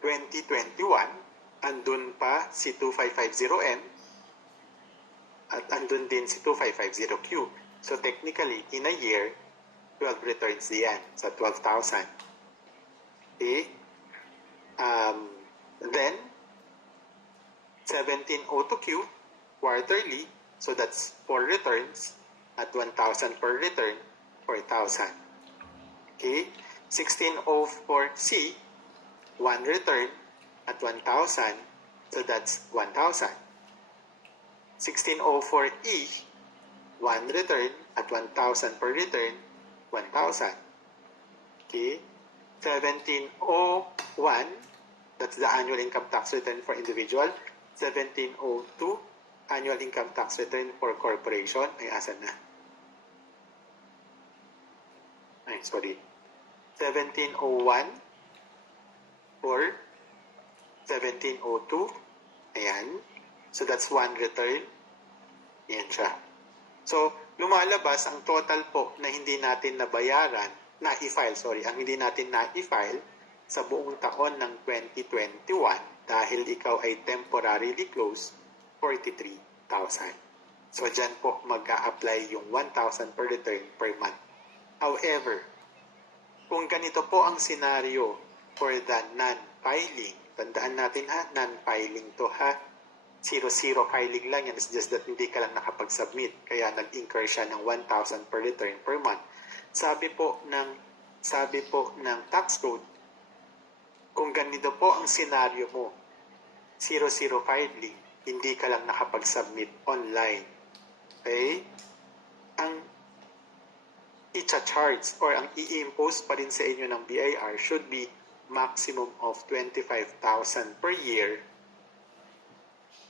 2021, andun pa si 2550M at andun din si 2550Q. So technically, in a year, 12 returns diyan sa 12,000. Okay? Then, 1702Q, quarterly, so that's 4 returns at 1,000 per return, 4,000. Okay? 1604C, 1 return at 1,000, so that's 1,000. 1604E, 1 return at 1,000 per return, 1,000. Okay? 1701, that's the annual income tax return for individual. 1702, annual income tax return for corporation. Ay, asan na? Ay, sorry. 1701 or 1702. Ayan. So, that's 1 return. Ayan siya. So, lumalabas ang total po na hindi natin nabayaran, ang hindi natin na-file sa buong taon ng 2021 dahil ikaw ay temporarily closed, 43,000. So, dyan po mag-a-apply yung 1,000 per return per month. However, kung ganito po ang scenario for the non-filing, tandaan natin ha, non-filing to ha, 0 filing lang yan, it's just that hindi ka lang nakapag-submit, kaya nag-incur siya ng 1,000 per return per month. Sabi po ng tax code, kung ganito po ang scenario mo, 0 filing, hindi ka lang nakapag-submit online. Okay? Ang i-charge or ang i-impose pa rin sa inyo ng BIR should be maximum of 25,000 per year.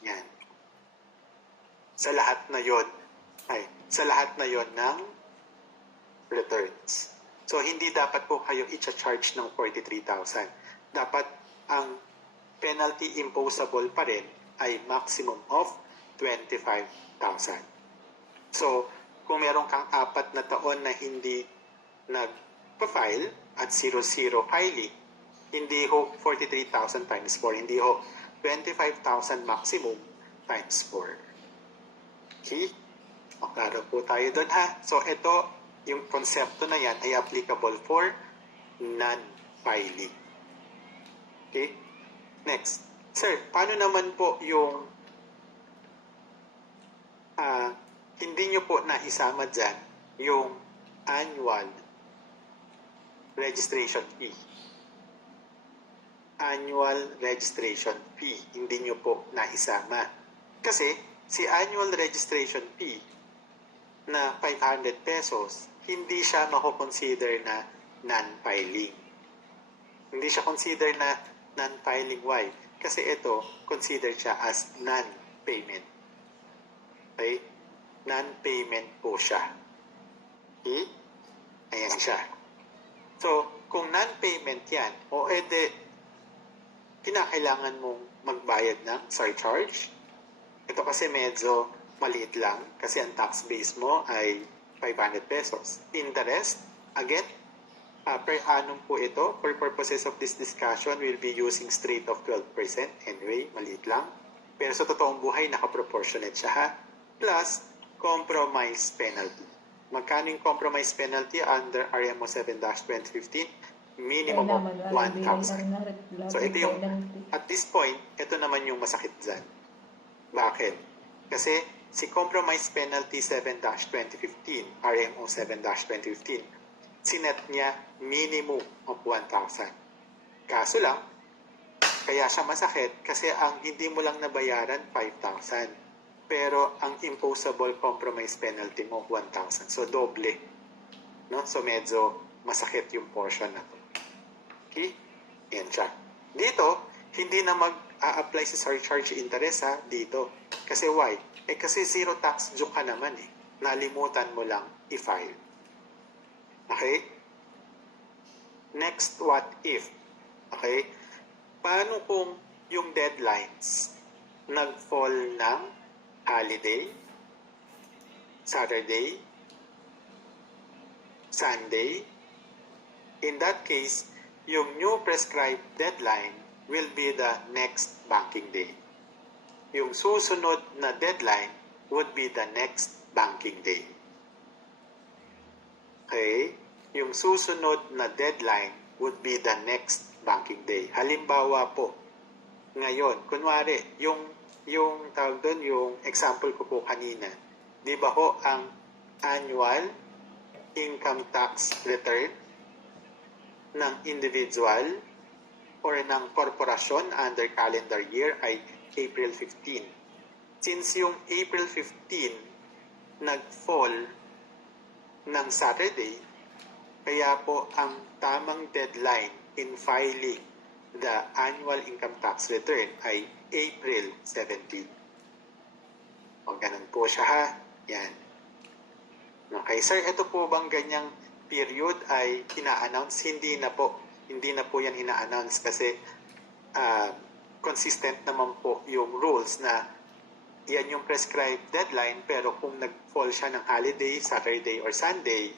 Yan. Sa lahat na yon ng returns. So, hindi dapat po kayo i-charge ng 43,000. Dapat ang penalty imposable pa rin ay maximum of 25,000. So, kung meron kang 4 na taon na hindi nag-file at 0 filing, hindi ho 43,000 times 4, hindi ho 25,000 maximum times 4. Okay? O, klaro po tayo doon ha. So, ito, yung konsepto na yan ay applicable for non-filing. Okay? Next. Sir, paano naman po yung hindi nyo po naisama dyan yung annual registration fee? Annual registration fee, hindi nyo po naisama. Kasi, si annual registration fee na 500 pesos, hindi siya mako-consider na non-filing. Hindi siya consider na non-filing. Why? Kasi ito, consider siya as non-payment. Okay? Non-payment po siya. Okay? Ayan siya. So, kung non-payment yan, o ede, kinakailangan mong magbayad ng surcharge. Ito kasi medyo maliit lang kasi ang tax base mo ay 500 pesos. Interest, again, per annum po ito. For purposes of this discussion, we'll be using straight of 12%. Anyway, maliit lang. Pero sa totoong buhay, nakaproportionate siya ha. Plus, compromise penalty. Magkano yung compromise penalty under RMO 7-2015? Minimum of 1,000. So, ito yung, at this point, ito naman yung masakit dyan. Bakit? Kasi, si compromise penalty 7-2015, RMO 7-2015, sinet niya minimum of 1,000. Kaso lang, kaya siya masakit kasi ang hindi mo lang nabayaran 5,000. Pero ang imposable compromise penalty mo 1,000. So doble. No? So medyo masakit yung portion na to. Okay? Yan siya. Dito, hindi na mag-a-apply sa surcharge interest ha, dito. Kasi why? Kasi zero tax due ka naman eh. Nalimutan mo lang i-file. Okay? Next, what if? Okay? Paano kung yung deadlines nag-fall ng holiday, Saturday, Sunday? In that case, yung new prescribed deadline will be the next banking day. Yung susunod na deadline would be the next banking day. Okay? Yung susunod na deadline would be the next banking day. Halimbawa po, ngayon, kunwari, yung yung tawag doon, yung example ko po kanina, di ba ho ang annual income tax return ng individual or ng korporasyon under calendar year ay April 15. Since yung April 15 nag-fall ng Saturday, kaya po ang tamang deadline in filing the annual income tax return ay April 17. O ganun po siya ha. Yan. Okay, sir, ito po bang ganyang period ay ina-announce? Hindi na po yan ina-announce kasi consistent naman po yung rules na yan yung prescribed deadline, pero kung nag-fall siya ng holiday, Saturday or Sunday,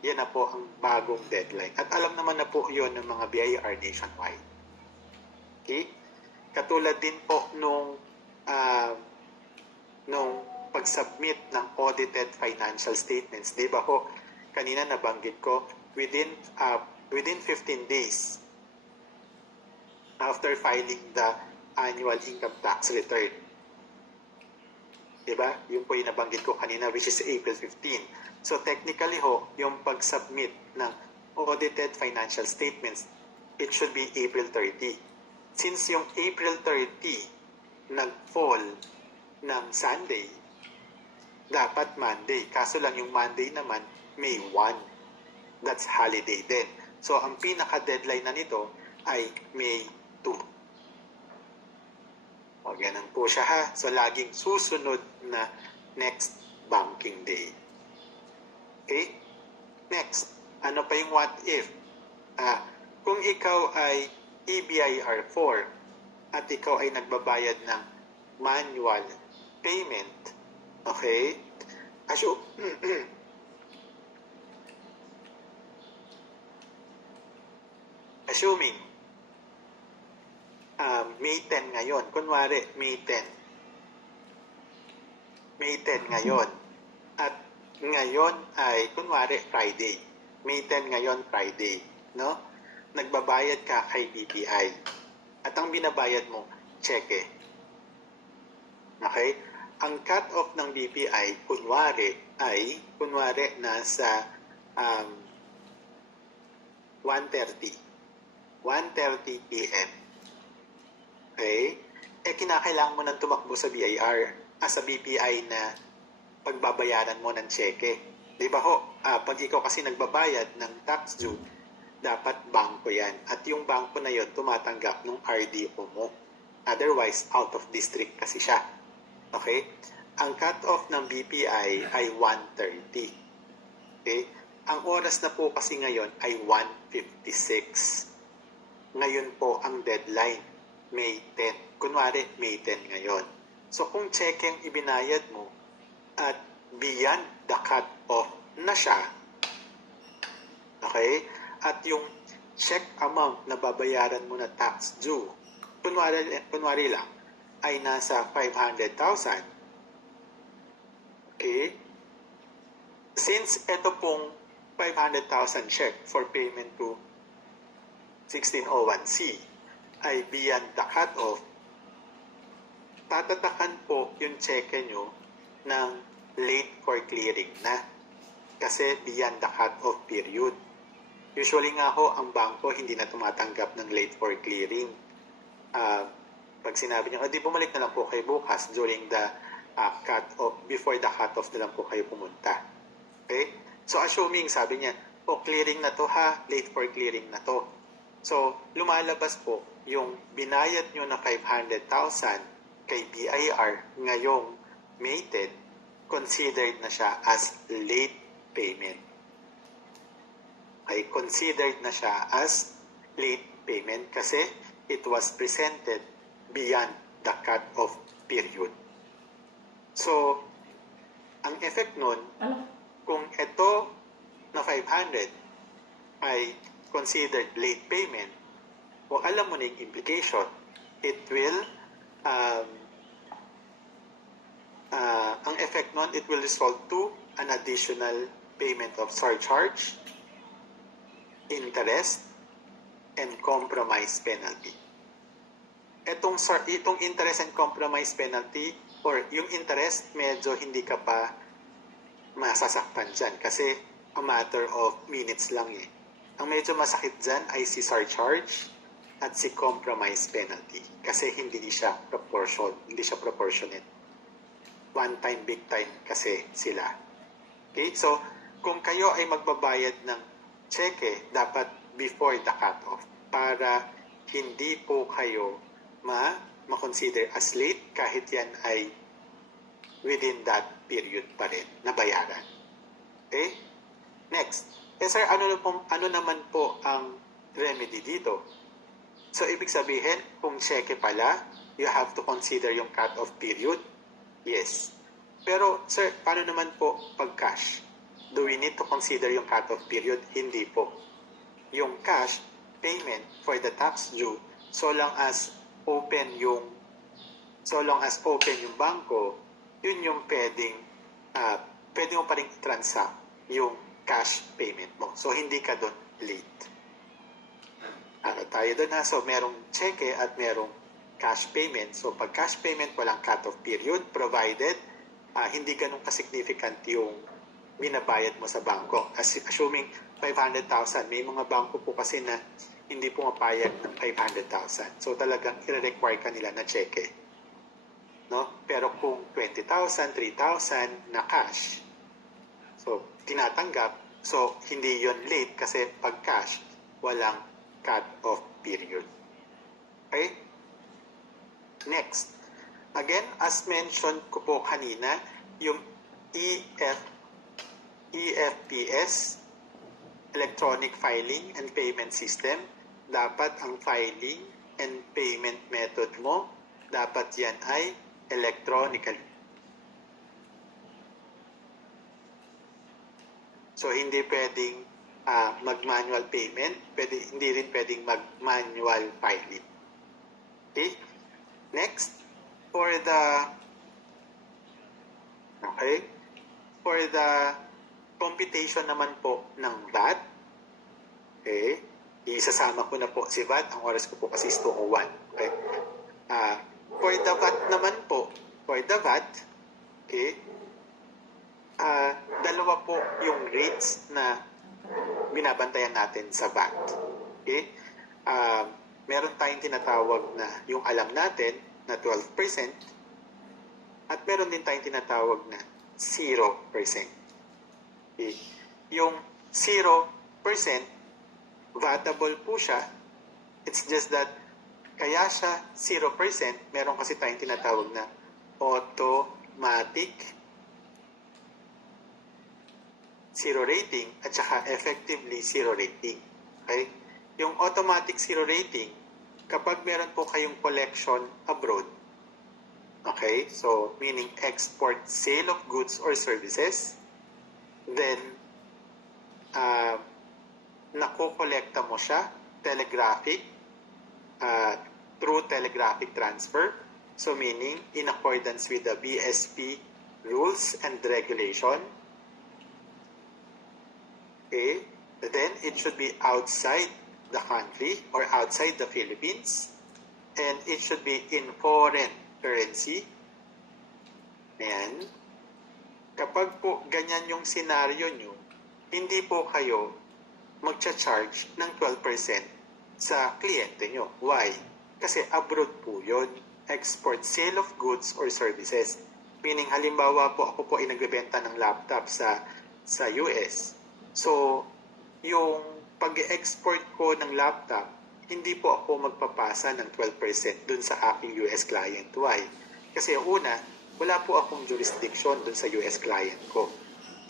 yan na po ang bagong deadline. At alam naman na po yun ng mga BIR nationwide. Okay? Katulad din po nung pag-submit ng audited financial statements. Di ba po, kanina nabanggit ko, within 15 days after filing the annual income tax return. Diba? Yung po yung nabanggit ko kanina, which is April 15. So technically ho, yung pag-submit ng audited financial statements, it should be April 30. Since yung April 30 nag-fall ng Sunday, dapat Monday. Kaso lang yung Monday naman, May 1. That's holiday din. So ang pinaka-deadline na nito ay May 2. O, ganun po siya ha. So, laging susunod na next banking day. Okay? Next, ano pa yung what if? Kung ikaw ay EBIR 4 at ikaw ay nagbabayad ng manual payment, okay? Assuming May 10 ngayon. Kunwari, May 10. May 10 ngayon. At ngayon ay, kunwari, Friday. May 10 ngayon, Friday. No? Nagbabayad ka kay BPI. At ang binabayad mo, cheque. Okay? Ang cut-off ng BPI, kunwari, nasa 1:30 p.m. Okay? Kinakailangan mo nang tumakbo sa BIR, sa BPI na pagbabayaran mo ng cheque. Di ba ho? Pag ikaw kasi nagbabayad ng tax due, dapat bangko yan. At yung bangko na yon tumatanggap ng RDO mo. Otherwise, out of district kasi siya. Okay? Ang cut-off ng BPI ay 1:30. Okay? Ang oras na po kasi ngayon ay 1:56. Ngayon po ang deadline. May 10. Kunwari, May 10 ngayon. So, kung cheque ang ibinayad mo at beyond the cut-off na siya, okay, at yung check amount na babayaran mo na tax due, kunwari lang, ay nasa 500,000, okay, since ito pong 500,000 check for payment to 1601C, ay beyond the cut-off, tatatakan po yung cheque nyo ng late for clearing na. Kasi beyond the cut-off period. Usually nga ho, ang bangko hindi na tumatanggap ng late for clearing. Pag sinabi nyo, di bumalik na lang po kayo bukas during the cut-off, before the cut-off na lang po kayo pumunta. Okay? So assuming, sabi niya, clearing na to ha, late for clearing na to. So, lumalabas po yung binayad nyo na 500,000 kay BIR ngayong May 10, considered na siya as late payment. Okay, considered na siya as late payment kasi it was presented beyond the cut-off period. So, ang effect nun, kung ito na 500 ay considered late payment, o alam mo na yung implication, it will, ang effect nun, it will result to an additional payment of surcharge, interest, and compromise penalty. itong interest and compromise penalty or yung interest, medyo hindi ka pa masasaktan dyan kasi a matter of minutes lang eh. Ang medyo masakit dyan ay si surcharge at si compromise penalty kasi hindi siya proportionate. One time, big time kasi sila. Okay? So, kung kayo ay magbabayad ng cheque, dapat before the cut-off para hindi po kayo ma-consider as late kahit yan ay within that period pa rin na bayaran. Okay? Next. Sir, ano naman po ang remedy dito? So, ibig sabihin, kung cheque pala, you have to consider yung cut-off period? Yes. Pero, sir, paano naman po pag cash? Do we need to consider yung cut-off period? Hindi po. Yung cash payment for the tax due, so long as open yung bangko, yun yung pwede mo pa rin transact yung cash payment mo. So, hindi ka doon late. Tayo doon na. So, merong cheque at merong cash payment. So, pag cash payment, walang cut-off period provided hindi ganun ka-significant yung binabayad mo sa bangko. Assuming 500,000, may mga bangko po kasi na hindi pumapayag ng 500,000. So, talagang i-require ka nila na cheque. No? Pero kung 20,000, 3,000 na cash, so, tinatanggap, so, hindi yon late kasi pag cash, walang cut-off period. Okay? Next. Again, as mentioned ko po kanina, yung EFPS, Electronic Filing and Payment System, dapat ang filing and payment method mo, dapat yan ay electronically. So, hindi pwedeng mag-manual payment, hindi rin pwedeng mag-manual filing. Okay? Next, for the computation naman po ng VAT, okay, isasama ko na po si VAT, ang oras ko po kasi is 2:01. Okay? For the VAT naman po, okay, dalawa po yung rates na binabantayan natin sa VAT. Okay? Meron tayong tinatawag na yung alam natin na 12% at meron din tayong tinatawag na 0%. Okay? Yung 0%, vatable po siya. It's just that kaya siya 0%, meron kasi tayong tinatawag na automatic zero rating at saka effectively zero rating. Okay? Yung automatic zero rating, kapag meron po kayong collection abroad, okay, so meaning export, sale of goods or services, then nakokolekta mo siya through telegraphic transfer, so meaning in accordance with the BSP rules and regulation. Okay, then it should be outside the country or outside the Philippines, and it should be in foreign currency. Ayan. Kapag po ganyan yung scenario nyo, hindi po kayo magcha-charge ng 12% sa kliyente nyo. Why? Kasi abroad po yun. Export, sale of goods or services. Meaning, halimbawa po, ako po ay nagbebenta ng laptop sa US. So, yung pag-export ko ng laptop, hindi po ako magpapasa ng 12% dun sa aking US client. Why? Kasi una, wala po akong jurisdiction dun sa US client ko.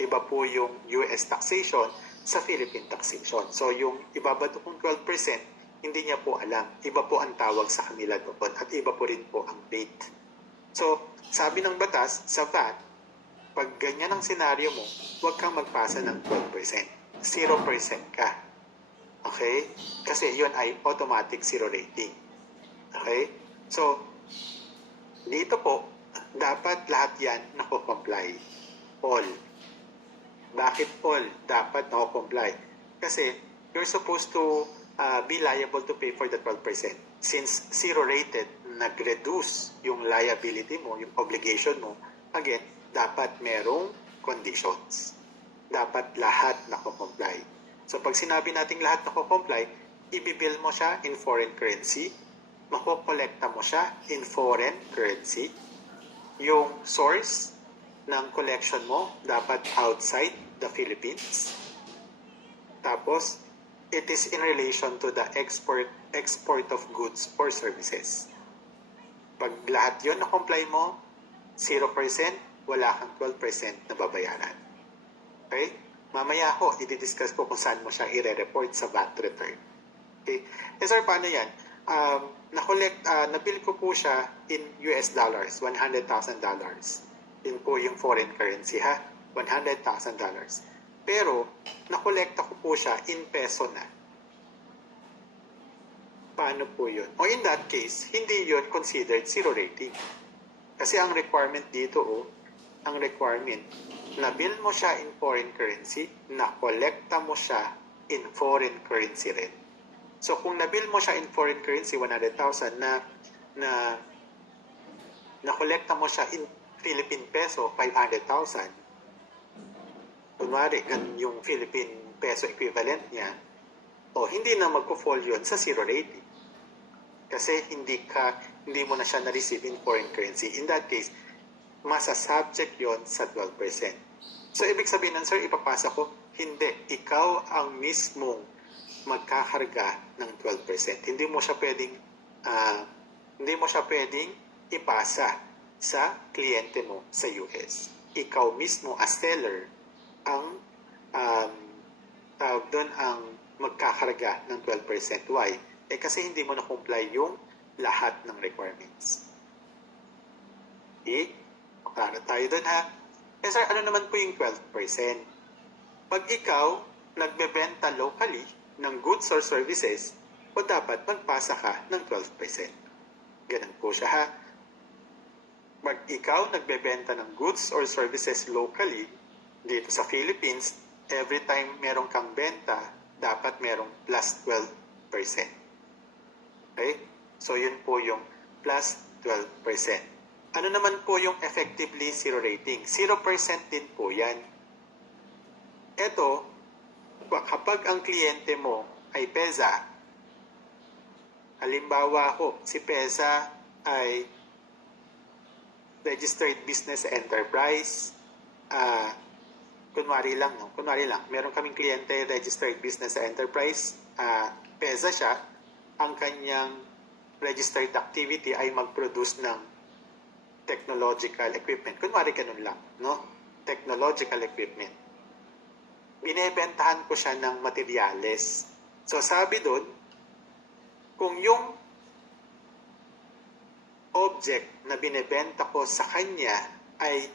Iba po yung US taxation sa Philippine taxation. So, yung ibabato kong 12%, hindi niya po alam. Iba po ang tawag sa kanila doon at iba po rin po ang rate. So, sabi ng batas, sa VAT, pag ganyan ang senaryo mo, huwag kang magpasa ng 12%. 0% ka. Okay? Kasi yun ay automatic zero rating. Okay? So, dito po, dapat lahat yan nako-comply. All. Bakit all dapat nako-comply? Kasi you're supposed to be liable to pay for the 12% since zero rated nag-reduce yung liability mo, yung obligation mo, again, dapat merong conditions. Dapat lahat nako-comply. So pag sinabi nating lahat nako-comply, ibibill mo siya in foreign currency, makokolekta mo siya in foreign currency, yung source ng collection mo dapat outside the Philippines. Tapos, it is in relation to the export of goods or services. Pag lahat yon na-comply mo, 0%, wala kang 12% na babayaran. Okay? Mamaya ho, i-discuss ko kung saan mo siya i-report sa VAT return. Okay? Eh sir, paano yan? Nabill ko po siya in US dollars, $100,000. Yun po yung foreign currency ha, $100,000. Pero, nakolekta ko po siya in peso na. Paano po yun? O in that case, hindi yun considered zero rating. Kasi ang requirement dito, ang requirement, nabill mo siya in foreign currency, nakolekta mo siya in foreign currency rin. So kung nabill mo siya in foreign currency, 100,000 na nakolekta mo siya in Philippine peso, 500,000. Kunwari, yung Philippine peso equivalent niya, hindi na magpo-fall yun sa zero rating. Kasi hindi mo na siya na-receive in foreign currency. In that case, masasubject yon sa 12%. So, ibig sabihin nun, sir, ipapasa ko, hindi. Ikaw ang mismong magkakarga ng 12%. Hindi mo siya pwedeng ipasa sa kliyente mo sa US. Ikaw mismo as seller ang tawag doon ang magkakarga ng 12%. Why? Kasi hindi mo na-comply yung lahat ng requirements. Para tayo doon ha. Sir, ano naman po yung 12%? Pag ikaw nagbebenta locally ng goods or services, dapat magpasa ka ng 12%. Ganun po siya ha. Pag ikaw nagbebenta ng goods or services locally dito sa Philippines, every time merong kang benta, dapat merong plus 12%. Okay? So, yun po yung plus 12%. Ano naman po yung effectively zero rating? 0% din po yan. Ito, kapag ang kliyente mo ay PEZA, halimbawa si PEZA ay Registered Business Enterprise, kunwari lang, meron kaming kliyente Registered Business Enterprise, PEZA siya, ang kanyang registered activity ay mag-produce ng technological equipment. Kunwari ganun lang, no? Technological equipment. Binebentahan ko siya ng materyales. So sabi doon, kung yung object na binebenta ko sa kanya ay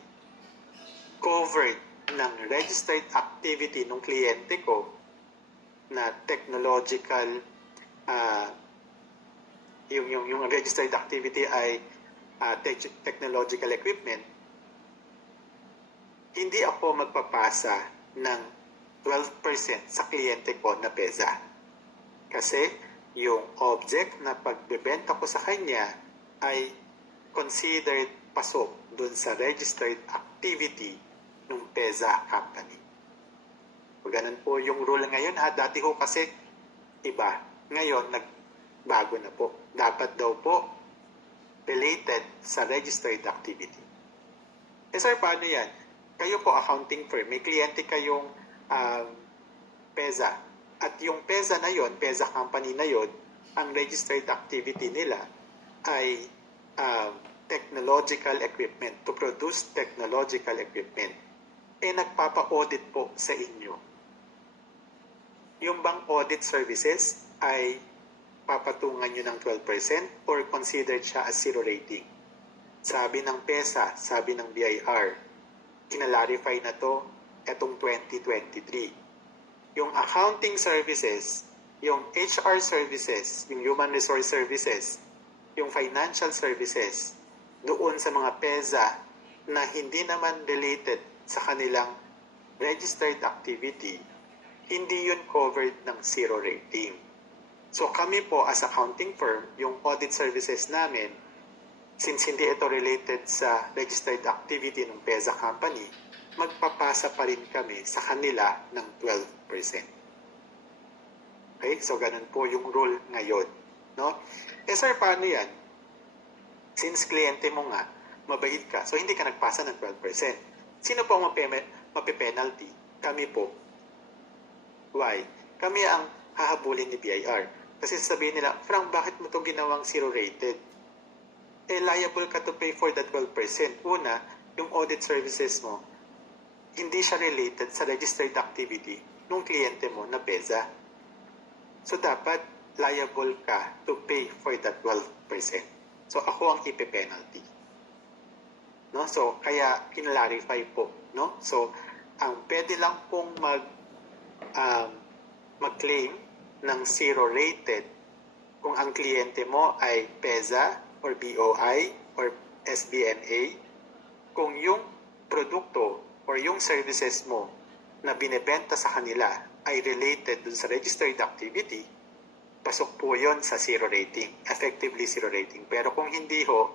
covered ng registered activity ng kliyente ko na technological yung registered activity ay technological equipment, hindi ako magpapasa ng 12% sa kliyente ko na PEZA. Kasi yung object na pagbebenta ko sa kanya ay considered pasok dun sa registered activity ng PEZA company. Ganun po yung rule ngayon ha. Dati ho kasi iba. Ngayon, nagbago na po. Dapat daw po related sa registered activity. Sir, paano yan? Kayo po accounting firm, may kliyente kayong PEZA. At yung PEZA na yon, PEZA company na yon, ang registered activity nila ay technological equipment, to produce technological equipment. Nagpapa-audit po sa inyo. Yung bang audit services ay papatungan nyo ng 12% or considered siya as zero rating? Sabi ng PESA, sabi ng BIR, kinalarify na to etong 2023. Yung accounting services, yung HR services, yung human resource services, yung financial services, doon sa mga PESA na hindi naman related sa kanilang registered activity, hindi yun covered ng zero rating. So kami po as accounting firm, yung audit services namin since hindi ito related sa registered activity ng PEZA company, magpapasa pa rin kami sa kanila ng 12%. Okay? So, ganun po yung rule ngayon. No? Sir, paano yan? Since kliyente mo nga, mabait ka, so hindi ka nagpasa ng 12%. Sino po ang mape-penalty? Kami po. Why? Kami ang hahabulin ni BIR. Kasi sabihin nila, Frank, bakit mo itong ginawang zero-rated? Liable ka to pay for the 12%. Una, yung audit services mo, hindi siya related sa registered activity ng kliyente mo na PEZA. So, dapat liable ka to pay for the 12%. So, ako ang ipe-penalty. No? So, kaya kinlarify po. No? So, ang pwede lang pong mag-claim ng zero-rated kung ang kliyente mo ay PEZA or BOI or SBMA, kung yung produkto or yung services mo na binebenta sa kanila ay related dun sa registered activity, pasok po yon sa zero rating, effectively zero rating. Pero kung hindi ho,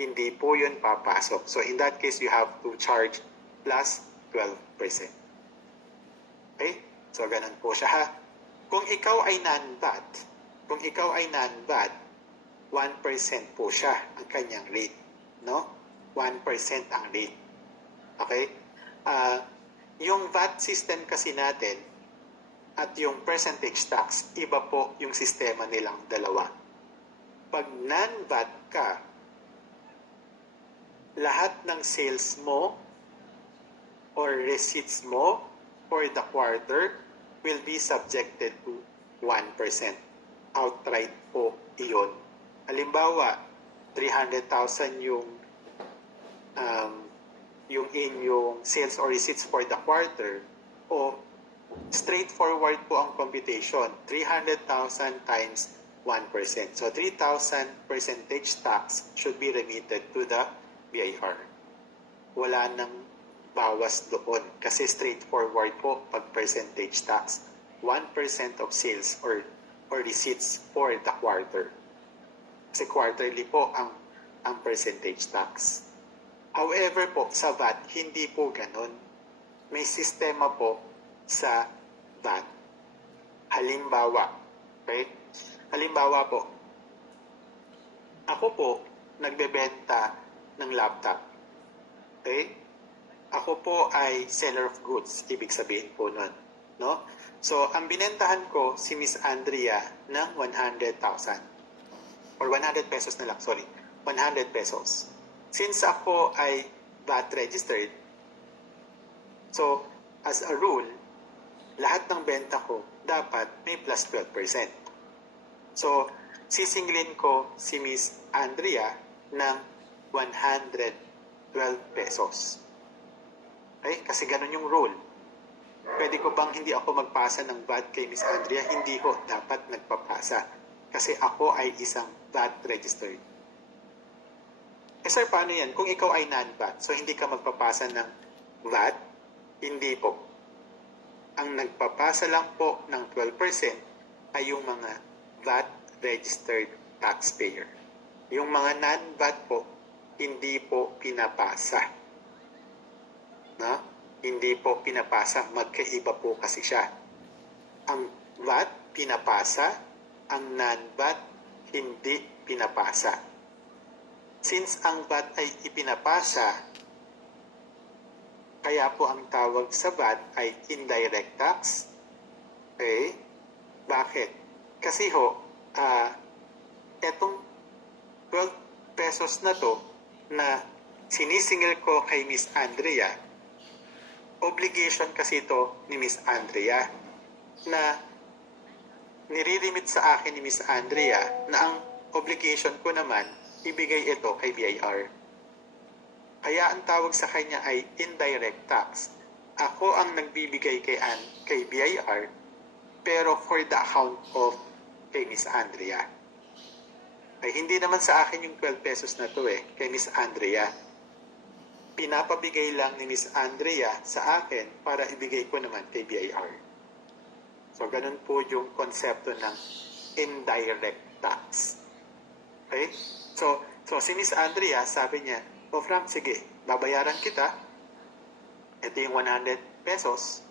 hindi po yun papasok. So in that case, you have to charge plus 12%. Okay? So ganun po siya ha. Kung ikaw ay non-VAT, 1% po siya ang kanyang rate. No? 1% ang rate. Okay? Yung VAT system kasi natin at yung percentage tax, iba po yung sistema nilang dalawa. Pag non-VAT ka, lahat ng sales mo or receipts mo for the quarter will be subjected to 1%. Outright po iyon. Halimbawa, 300,000 yung inyong sales or receipts for the quarter, o straightforward po ang computation, 300,000 times 1%. So 3,000 percentage tax should be remitted to the BIR. Wala nang bawas doon kasi straightforward po pag percentage tax. 1% of sales or receipts for the quarter. Kasi quarterly po ang percentage tax. However po, sa VAT, hindi po ganun. May sistema po sa VAT. Halimbawa, okay? Halimbawa po, ako po nagbebenta ng laptop. Okay? Ako po ay seller of goods, ibig sabihin po nun. No? So, ang binentahan ko si Miss Andrea ng 100,000. Or 100 pesos na lang, sorry. 100 pesos. Since ako ay VAT registered, so, as a rule, lahat ng benta ko dapat may plus 12%. So, sisinglin ko si Miss Andrea ng 112 pesos. Okay? Kasi ganun yung rule. Pwede ko bang hindi ako magpasa ng VAT kay Miss Andrea? Hindi ko. Dapat nagpapasa. Kasi ako ay isang VAT registered. Sir, paano yan? Kung ikaw ay non-VAT, so hindi ka magpapasa ng VAT? Hindi po. Ang nagpapasa lang po ng 12% ay yung mga VAT registered taxpayer. Yung mga non-VAT po, hindi po pinapasa. No? Hindi po pinapasa. Magkaiba po kasi siya. Ang VAT pinapasa, ang non-VAT hindi pinapasa. Since ang VAT ay ipinapasa, kaya po ang tawag sa VAT ay indirect tax. Okay? Bakit? Kasi ho, etong 12 pesos na to na sinisingil ko kay Miss Andrea, obligation kasi ito ni Miss Andrea na niririmit sa akin ni Miss Andrea na ang obligation ko naman ibigay ito kay BIR. Kaya ang tawag sa kanya ay indirect tax. Ako ang nagbibigay kay BIR, pero for the account of kay Miss Andrea. Ay hindi naman sa akin yung 12 pesos na to kay Miss Andrea. Pinapabigay lang ni Miss Andrea sa akin para ibigay ko naman kay BIR. So ganun po yung konsepto ng indirect tax. Okay? So, So, si Miss Andrea, sabi niya, "O Frank, sige, babayaran kita. Ito yung 100 pesos.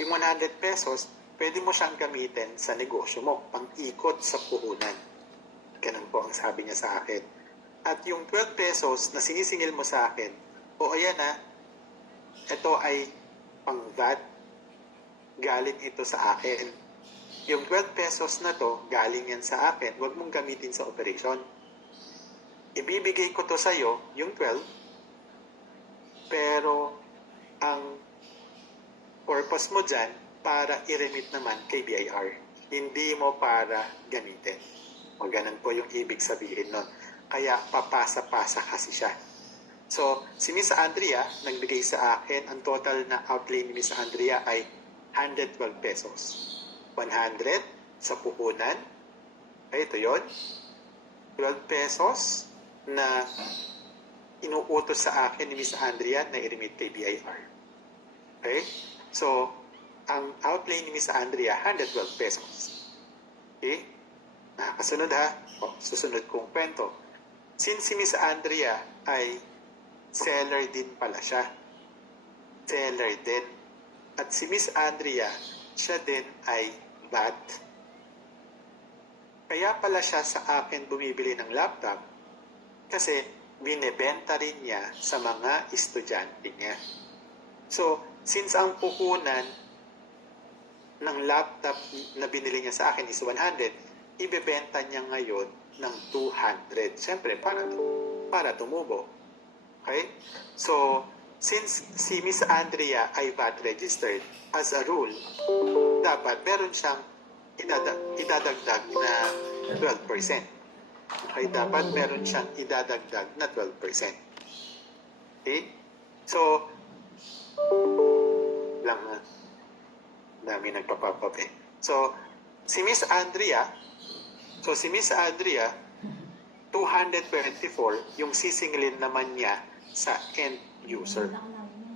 Yung 100 pesos, pwede mo siyang gamitin sa negosyo mo, pang-ikot sa puhunan." Ganun po ang sabi niya sa akin. At yung 12 pesos na sinisingil mo sa akin, o ayan na, ito ay pang-VAT, galing ito sa akin. Yung 12 pesos na to, galing yan sa akin, huwag mong gamitin sa operation. Ibibigay ko to sa'yo, yung 12, pero ang purpose mo dyan, para i-remit naman kay BIR. Hindi mo para gamitin. O ganun po yung ibig sabihin nun. Kaya papasa-pasa kasi siya. So, si Miss Andrea, nagbigay sa akin, ang total na outlay ni Miss Andrea ay 112 pesos. 100 sa puhunan. Ay, ito yun. 12 pesos na inuutos sa akin ni Miss Andrea na i-remit kay BIR. Okay? So, ang outlay ni Miss Andrea, 112 pesos. Okay? Kasunod ha. Susunod kong kwento. Since si Miss Andrea ay seller din pala siya. Seller din. At si Miss Andrea, siya din ay VAT. Kaya pala siya sa akin bumibili ng laptop kasi binebenta rin niya sa mga estudyante niya. So, since ang puhunan ng laptop na binili niya sa akin is 100, ibebenta niya ngayon ng 200. Siyempre, para tumubo. Okay? So, since si Miss Andrea ay VAT registered, as a rule, dapat meron siyang idadagdag na 12%. Okay? Dapat meron siyang idadagdag na 12%. Okay? So, lang na dami nagpapapap eh. So, si Miss Andrea, 224 yung sisingilin naman niya sa end user.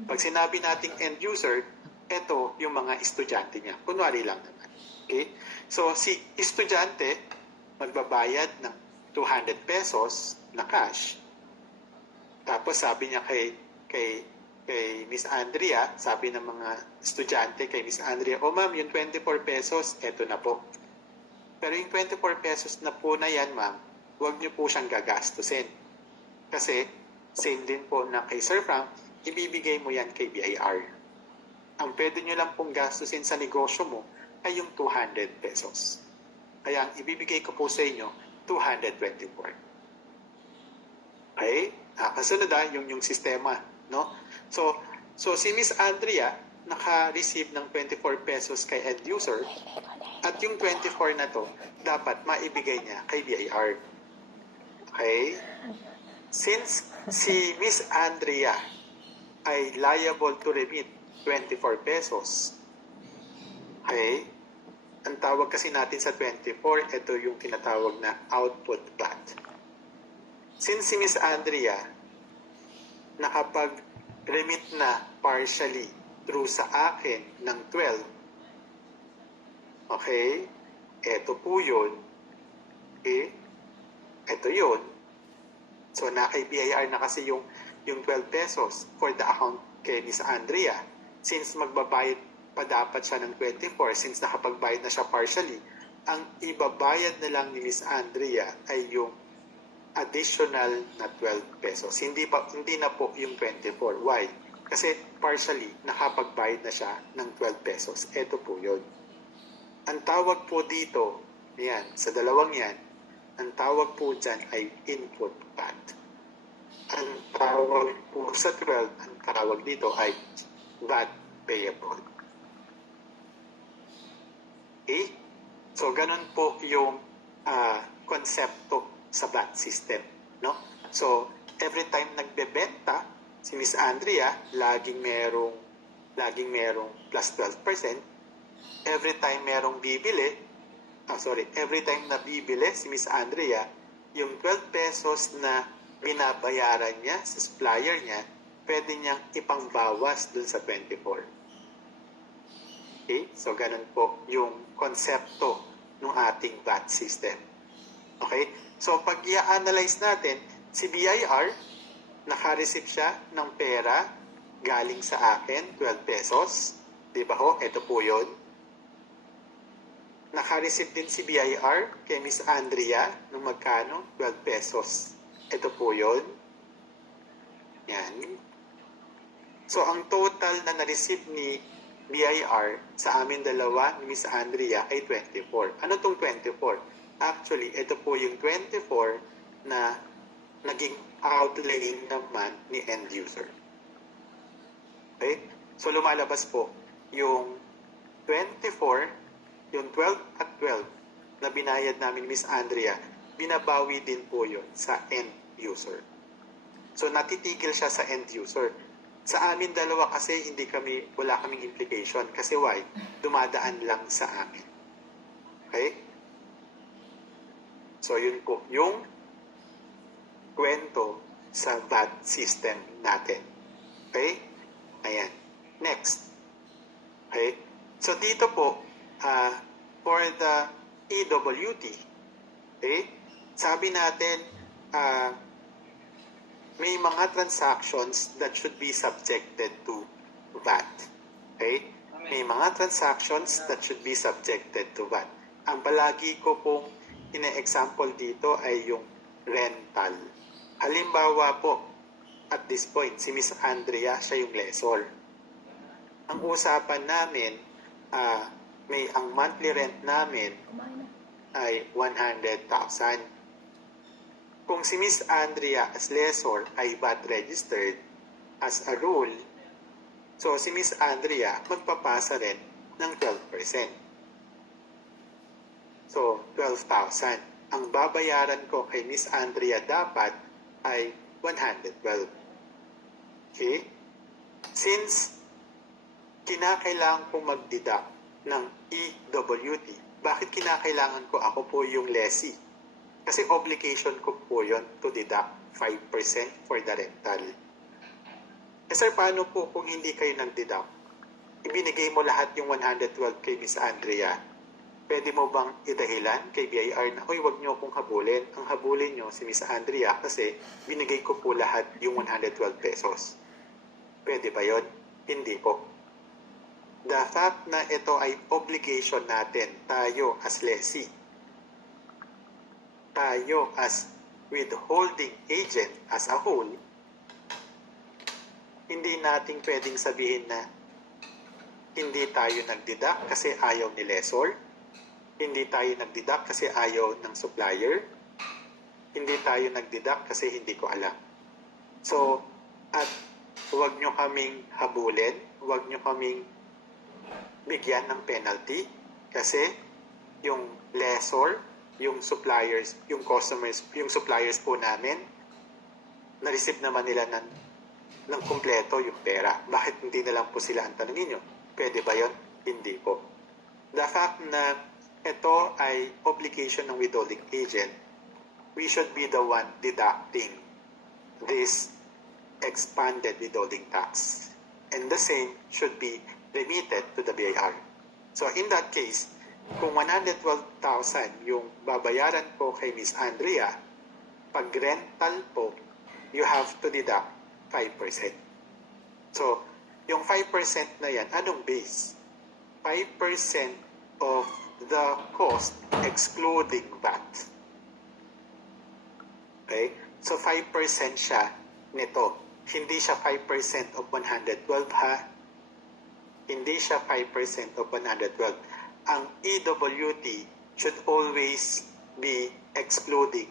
Pag sinabi nating end user, ito yung mga estudyante niya. Kunwari lang naman. Okay? So, si estudyante, magbabayad ng 200 pesos na cash. Tapos sabi niya kay Miss Andrea, sabi ng mga estudyante kay Miss Andrea, "O ma'am, yung 24 pesos, eto na po. Pero yung 24 pesos na po na yan, ma'am, huwag niyo po siyang gagastusin. Kasi, same din po na kay Sir Frank, ibibigay mo yan kay BIR. Ang pwede niyo lang pong gastusin sa negosyo mo ay yung 200 pesos. Kaya ang ibibigay ko po sa inyo, 224. Okay? Kasunod yung sistema, no? So si Miss Andrea, naka-receive ng 24 pesos kay end user, at yung 24 na to, dapat maibigay niya kay BIR. Okay? Since si Miss Andrea ay liable to remit 24 pesos, okay? Ang tawag kasi natin sa 24, ito yung tinatawag na output VAT. Since si Miss Andrea nakapag-remit na partially through sa akin ng 12, okay? Ito po yun. Okay? Ito yun. So, kay BIR na kasi yung 12 pesos for the account kay Miss Andrea. Since magbabayad pa dapat siya ng 24, since nakapagbayad na siya partially, ang ibabayad na lang ni Miss Andrea ay yung additional na 12 pesos. Hindi na po yung 24. Why? Kasi partially, nakapagbayad na siya ng 12 pesos. Ito po yun. Ang tawag po dito, yan, sa dalawang yan, ang tawag po dyan ay input VAT. Ang tawag po sa 12, ang tawag dito ay VAT payable. Okay? So, ganun po yung konsepto sa VAT system, no? So, every time nagbebenta si Miss Andrea, laging merong plus 12%. Every time merong every time na bibili si Miss Andrea, yung 12 pesos na binabayaran niya sa supplier niya, pwede niyang ipangbawas dun sa 24. Okay? So, ganun po yung konsepto ng ating VAT system. Okay? So, pag i-analyze natin, Si BIR, naka-receive siya ng pera galing sa akin, 12 pesos. Di ba ho? Ito po yun. Naka-receive din si BIR kay Miss Andrea ng magkano? 12 pesos. Ito po yun. Yan. So, ang total na na-receive ni BIR sa amin dalawa ni Miss Andrea ay 24. Ano tong 24? Actually, ito po yung 24 na naging outlay naman ni end user. Okay? So, lumalabas po yung 24, yung 12 at 12 na binayad namin ni Miss Andrea, binabawi din po yun sa end user. So, natitigil siya sa end user. Sa amin dalawa kasi wala kaming implication. Kasi why? Dumadaan lang sa amin. Okay? So, yun po. Yung kwento sa VAT system natin. Okay? Ayan. Next. Okay? So, dito po, for the EWT, okay? Sabi natin, may mga transactions that should be subjected to VAT. Okay? May mga transactions that should be subjected to VAT. Ang palagi ko pong ine-example dito ay yung rental. Halimbawa po, at this point, si Miss Andrea, siya yung lessor. Ang usapan namin, ang monthly rent namin ay 100,000. Kung si Miss Andrea as lessor ay VAT registered as a rule, so si Miss Andrea magpapasa rin ng 12%. So, 12,000. Ang babayaran ko kay Miss Andrea dapat ay 112. Okay? Since kinakailangan kong mag-deduct ng EWT, bakit kinakailangan ko ako po yung lessee? Kasi obligation ko po yun to deduct 5% for the rental. Eh sir, paano po kung hindi kayo nag-deduct? Ibinigay mo lahat yung 112 kay Miss Andrea. Pwede mo bang idahilan kay BIR na, huwag niyo akong habulin. Ang habulin niyo si Miss Andrea kasi binigay ko po lahat yung 112 pesos. Pwede ba yun? Hindi po. The fact na ito ay obligation natin, tayo as lessee, tayo as withholding agent as a whole, hindi natin pwedeng sabihin na hindi tayo nag-deduct kasi ayaw ni lessor, hindi tayo nag-deduct kasi ayaw ng supplier, hindi tayo nag-deduct kasi hindi ko alam. So, at huwag nyo kaming habulin, huwag nyo kaming bigyan ng penalty kasi yung lessor, yung suppliers, yung customers, yung suppliers po namin, na-receive naman nila ng kumpleto yung pera. Bakit hindi na lang po sila ang tanongin nyo? Pwede ba yun? Hindi po. The fact na ito ay obligation ng withholding agent, we should be the one deducting this expanded withholding tax. And the same should be remitted to the BIR. So in that case, kung 112,000 yung babayaran ko kay Miss Andrea, pag rental po, you have to deduct 5%. So, yung 5% na yan, anong base? 5% of the cost excluding VAT. Okay? So, 5% siya nito. Hindi siya 5% of 112 ha. Hindi siya 5% of 112. Ang EWT should always be excluding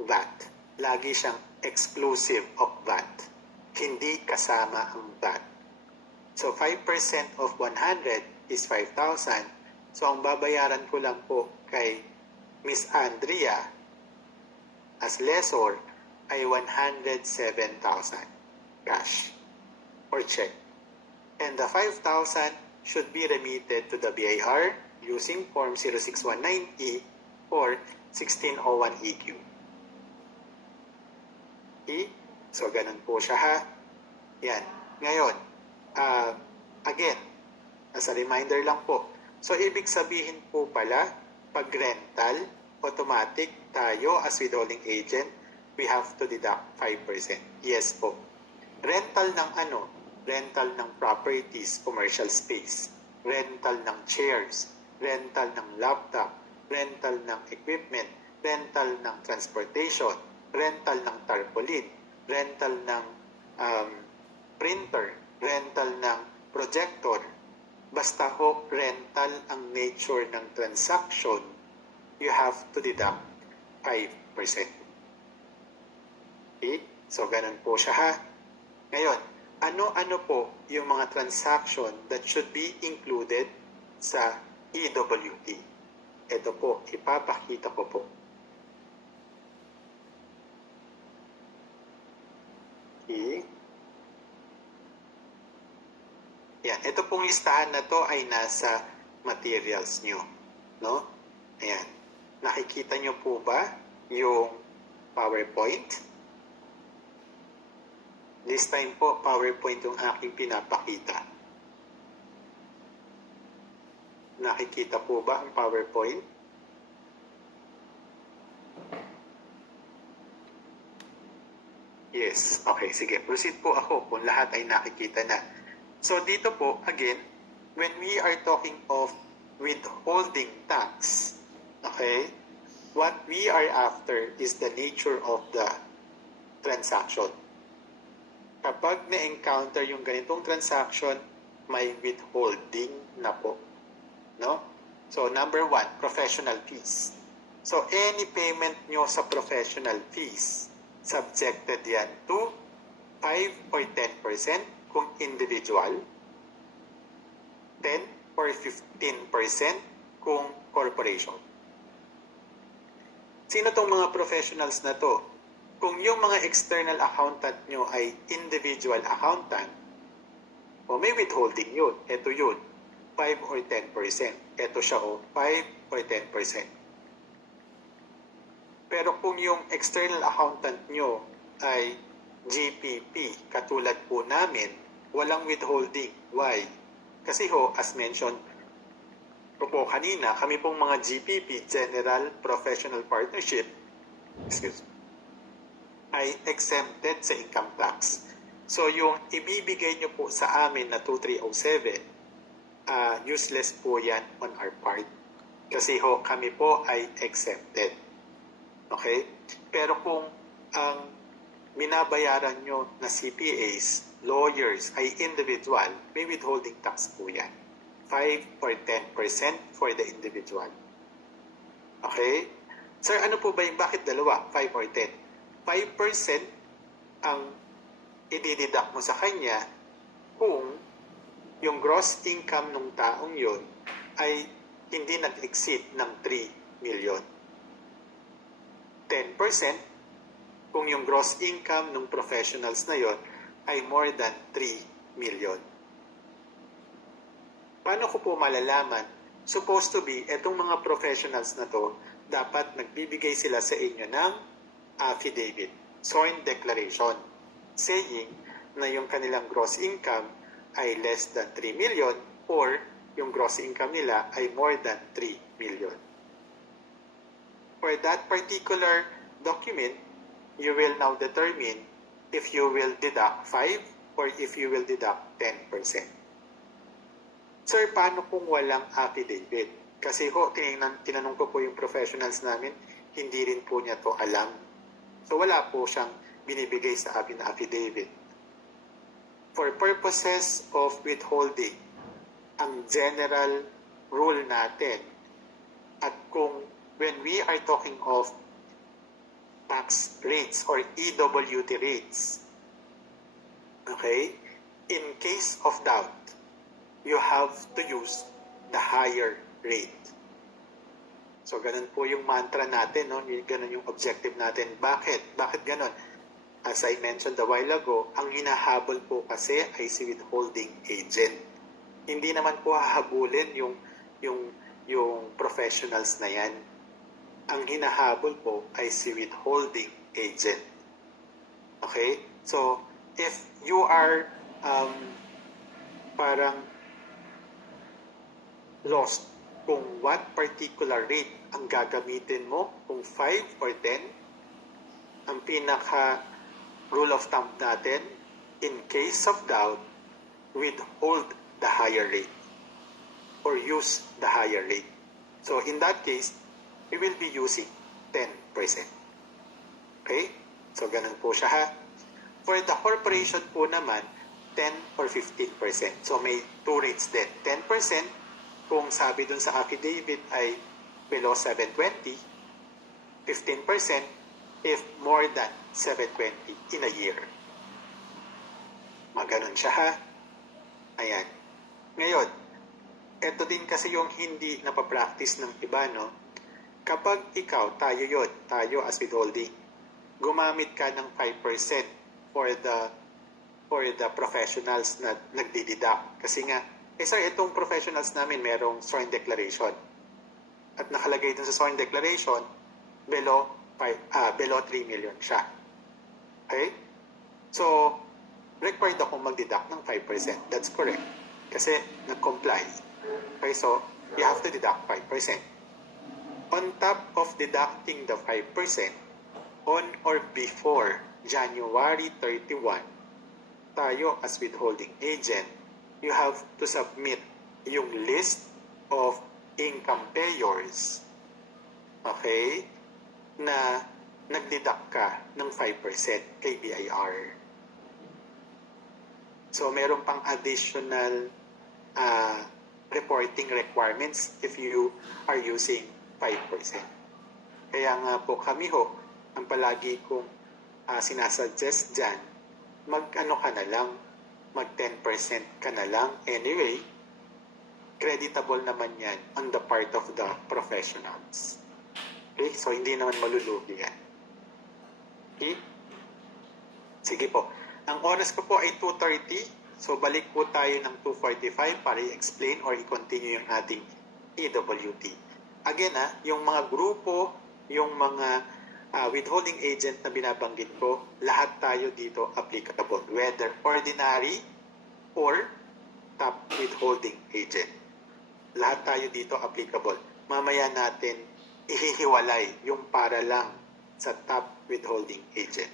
VAT. Lagi siyang exclusive of VAT. Hindi kasama ang VAT. So, 5% of 100 is 5,000. So, ang babayaran ko lang po kay Miss Andrea as lessor ay 107,000 cash or check. And the 5,000 should be remitted to the BIR using Form 0619E or 1601EQ. So, ganun po siya ha. Yan. Ngayon, again, as a reminder lang po. So, ibig sabihin po pala, pag rental, automatic tayo as withholding agent, we have to deduct 5%. Yes po. Rental ng ano? Rental ng properties, commercial space. Rental ng chairs. Rental ng laptop. Rental ng equipment. Rental ng transportation. Rental ng tarpaulin. Rental ng printer. Rental ng projector. Basta ho rental ang nature ng transaction, you have to deduct 5%. Okay? So, ganun po siya ha. Ngayon, ano-ano po yung mga transaction that should be included sa EWT? Ito po, ipapakita ko po. Okay. Yan, ito pong listahan na to ay nasa materials nyo. No? Ayan. Nakikita nyo po ba yung PowerPoint? This time po, PowerPoint yung aking pinapakita. Nakikita po ba ang PowerPoint? Yes. Okay, sige. Proceed po ako kung lahat ay nakikita na. So, dito po, again, when we are talking of withholding tax, okay, what we are after is the nature of the transaction. Kapag na-encounter yung ganitong transaction, may withholding na po. No? So, number 1, professional fees. So, any payment nyo sa professional fees, subjected yan to 5 or 10% kung individual, 10 or 15% kung corporation. Sino tong mga professionals na to? Kung yung mga external accountant nyo ay individual accountant, o may withholding yun, ito yun, 5 or 10%. Ito siya 5 or 10%. Pero kung yung external accountant nyo ay GPP, katulad po namin, walang withholding. Why? Kasi as mentioned po kanina, kami pong mga GPP, General Professional Partnership, ay exempted sa income tax. So, yung ibibigay nyo po sa amin na 2307, useless po yan on our part. Kasi kami po ay exempted. Okay? Pero kung ang binabayaran nyo na CPAs, lawyers, ay individual, may withholding tax po yan. 5 or 10% for the individual. Okay? Sir, ano po ba yung bakit dalawa? 5 or 10? 5% ang i-deduct mo sa kanya kung yung gross income ng taong yon ay hindi nag-exceed ng 3 million. 10% kung yung gross income ng professionals na yon ay more than 3 million. Paano ko po malalaman? Supposed to be, etong mga professionals na to, dapat nagbibigay sila sa inyo ng affidavit, sworn declaration, saying na yung kanilang gross income ay less than 3 million or yung gross income nila ay more than 3 million. For that particular document, you will now determine if you will deduct 5 or if you will deduct 10%. Sir, paano kung walang affidavit? Kasi tinanong ko po yung professionals namin, hindi rin po niya to alam. So, wala po siyang binibigay sa akin na affidavit. For purposes of withholding, ang general rule natin, at kung when we are talking of tax rates or EWT rates, okay, in case of doubt, you have to use the higher rate. So, ganun po yung mantra natin, no? Ganun yung objective natin. Bakit? Bakit ganun? As I mentioned a while ago, ang hinahabol po kasi ay si withholding agent. Hindi naman po hahabulin yung professionals na yan. Ang hinahabol po ay si withholding agent. Okay? So, if you are parang lost kung what particular rate ang gagamitin mo, kung 5 or 10, ang pinaka rule of thumb natin, in case of doubt, withhold the higher rate or use the higher rate. So in that case, we will be using 10%. Okay? So ganun po siya ha. For the corporation po naman, 10 or 15%. So may two rates din. 10% kung sabi dun sa affidavit ay below 720, 15% if more than 720 in a year. Maganon siya ha. Ayan. Ngayon, ito din kasi yung hindi napapractice ng iba, no? Kapag ikaw, tayo as withholding, gumamit ka ng 5% for the professionals na nagdididak. Kasi nga, sir, itong professionals namin merong sworn declaration. At nakalagay dun sa sworn declaration, below 3 million siya. Okay? So, required akong mag-deduct ng 5%. That's correct. Kasi nag-comply. Okay, so you have to deduct 5%. On top of deducting the 5%, on or before January 31, tayo as withholding agent, you have to submit yung list of income payers, okay, na nag-deduct ka ng 5% kay BIR. So, meron pang additional reporting requirements if you are using 5%. Kaya nga po kami ang palagi kong sinasuggest dyan, mag-ano ka na lang, mag 10% ka na lang. Anyway, creditable naman yan on the part of the professionals. Okay? So, hindi naman malulugi yan. Okay? Sige po. Ang oras ko po ay 2:30. So, balik po tayo ng 2:45 para i-explain or i-continue yung ating EWT. Again, yung mga grupo, yung mga withholding agent na binabanggit ko, lahat tayo dito applicable. Whether ordinary or top withholding agent. Lahat tayo dito applicable. Mamaya natin ihihiwalay yung para lang sa top withholding agent.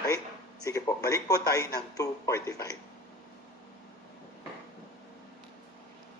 Okay? Sige po, balik po tayo ng 2:45.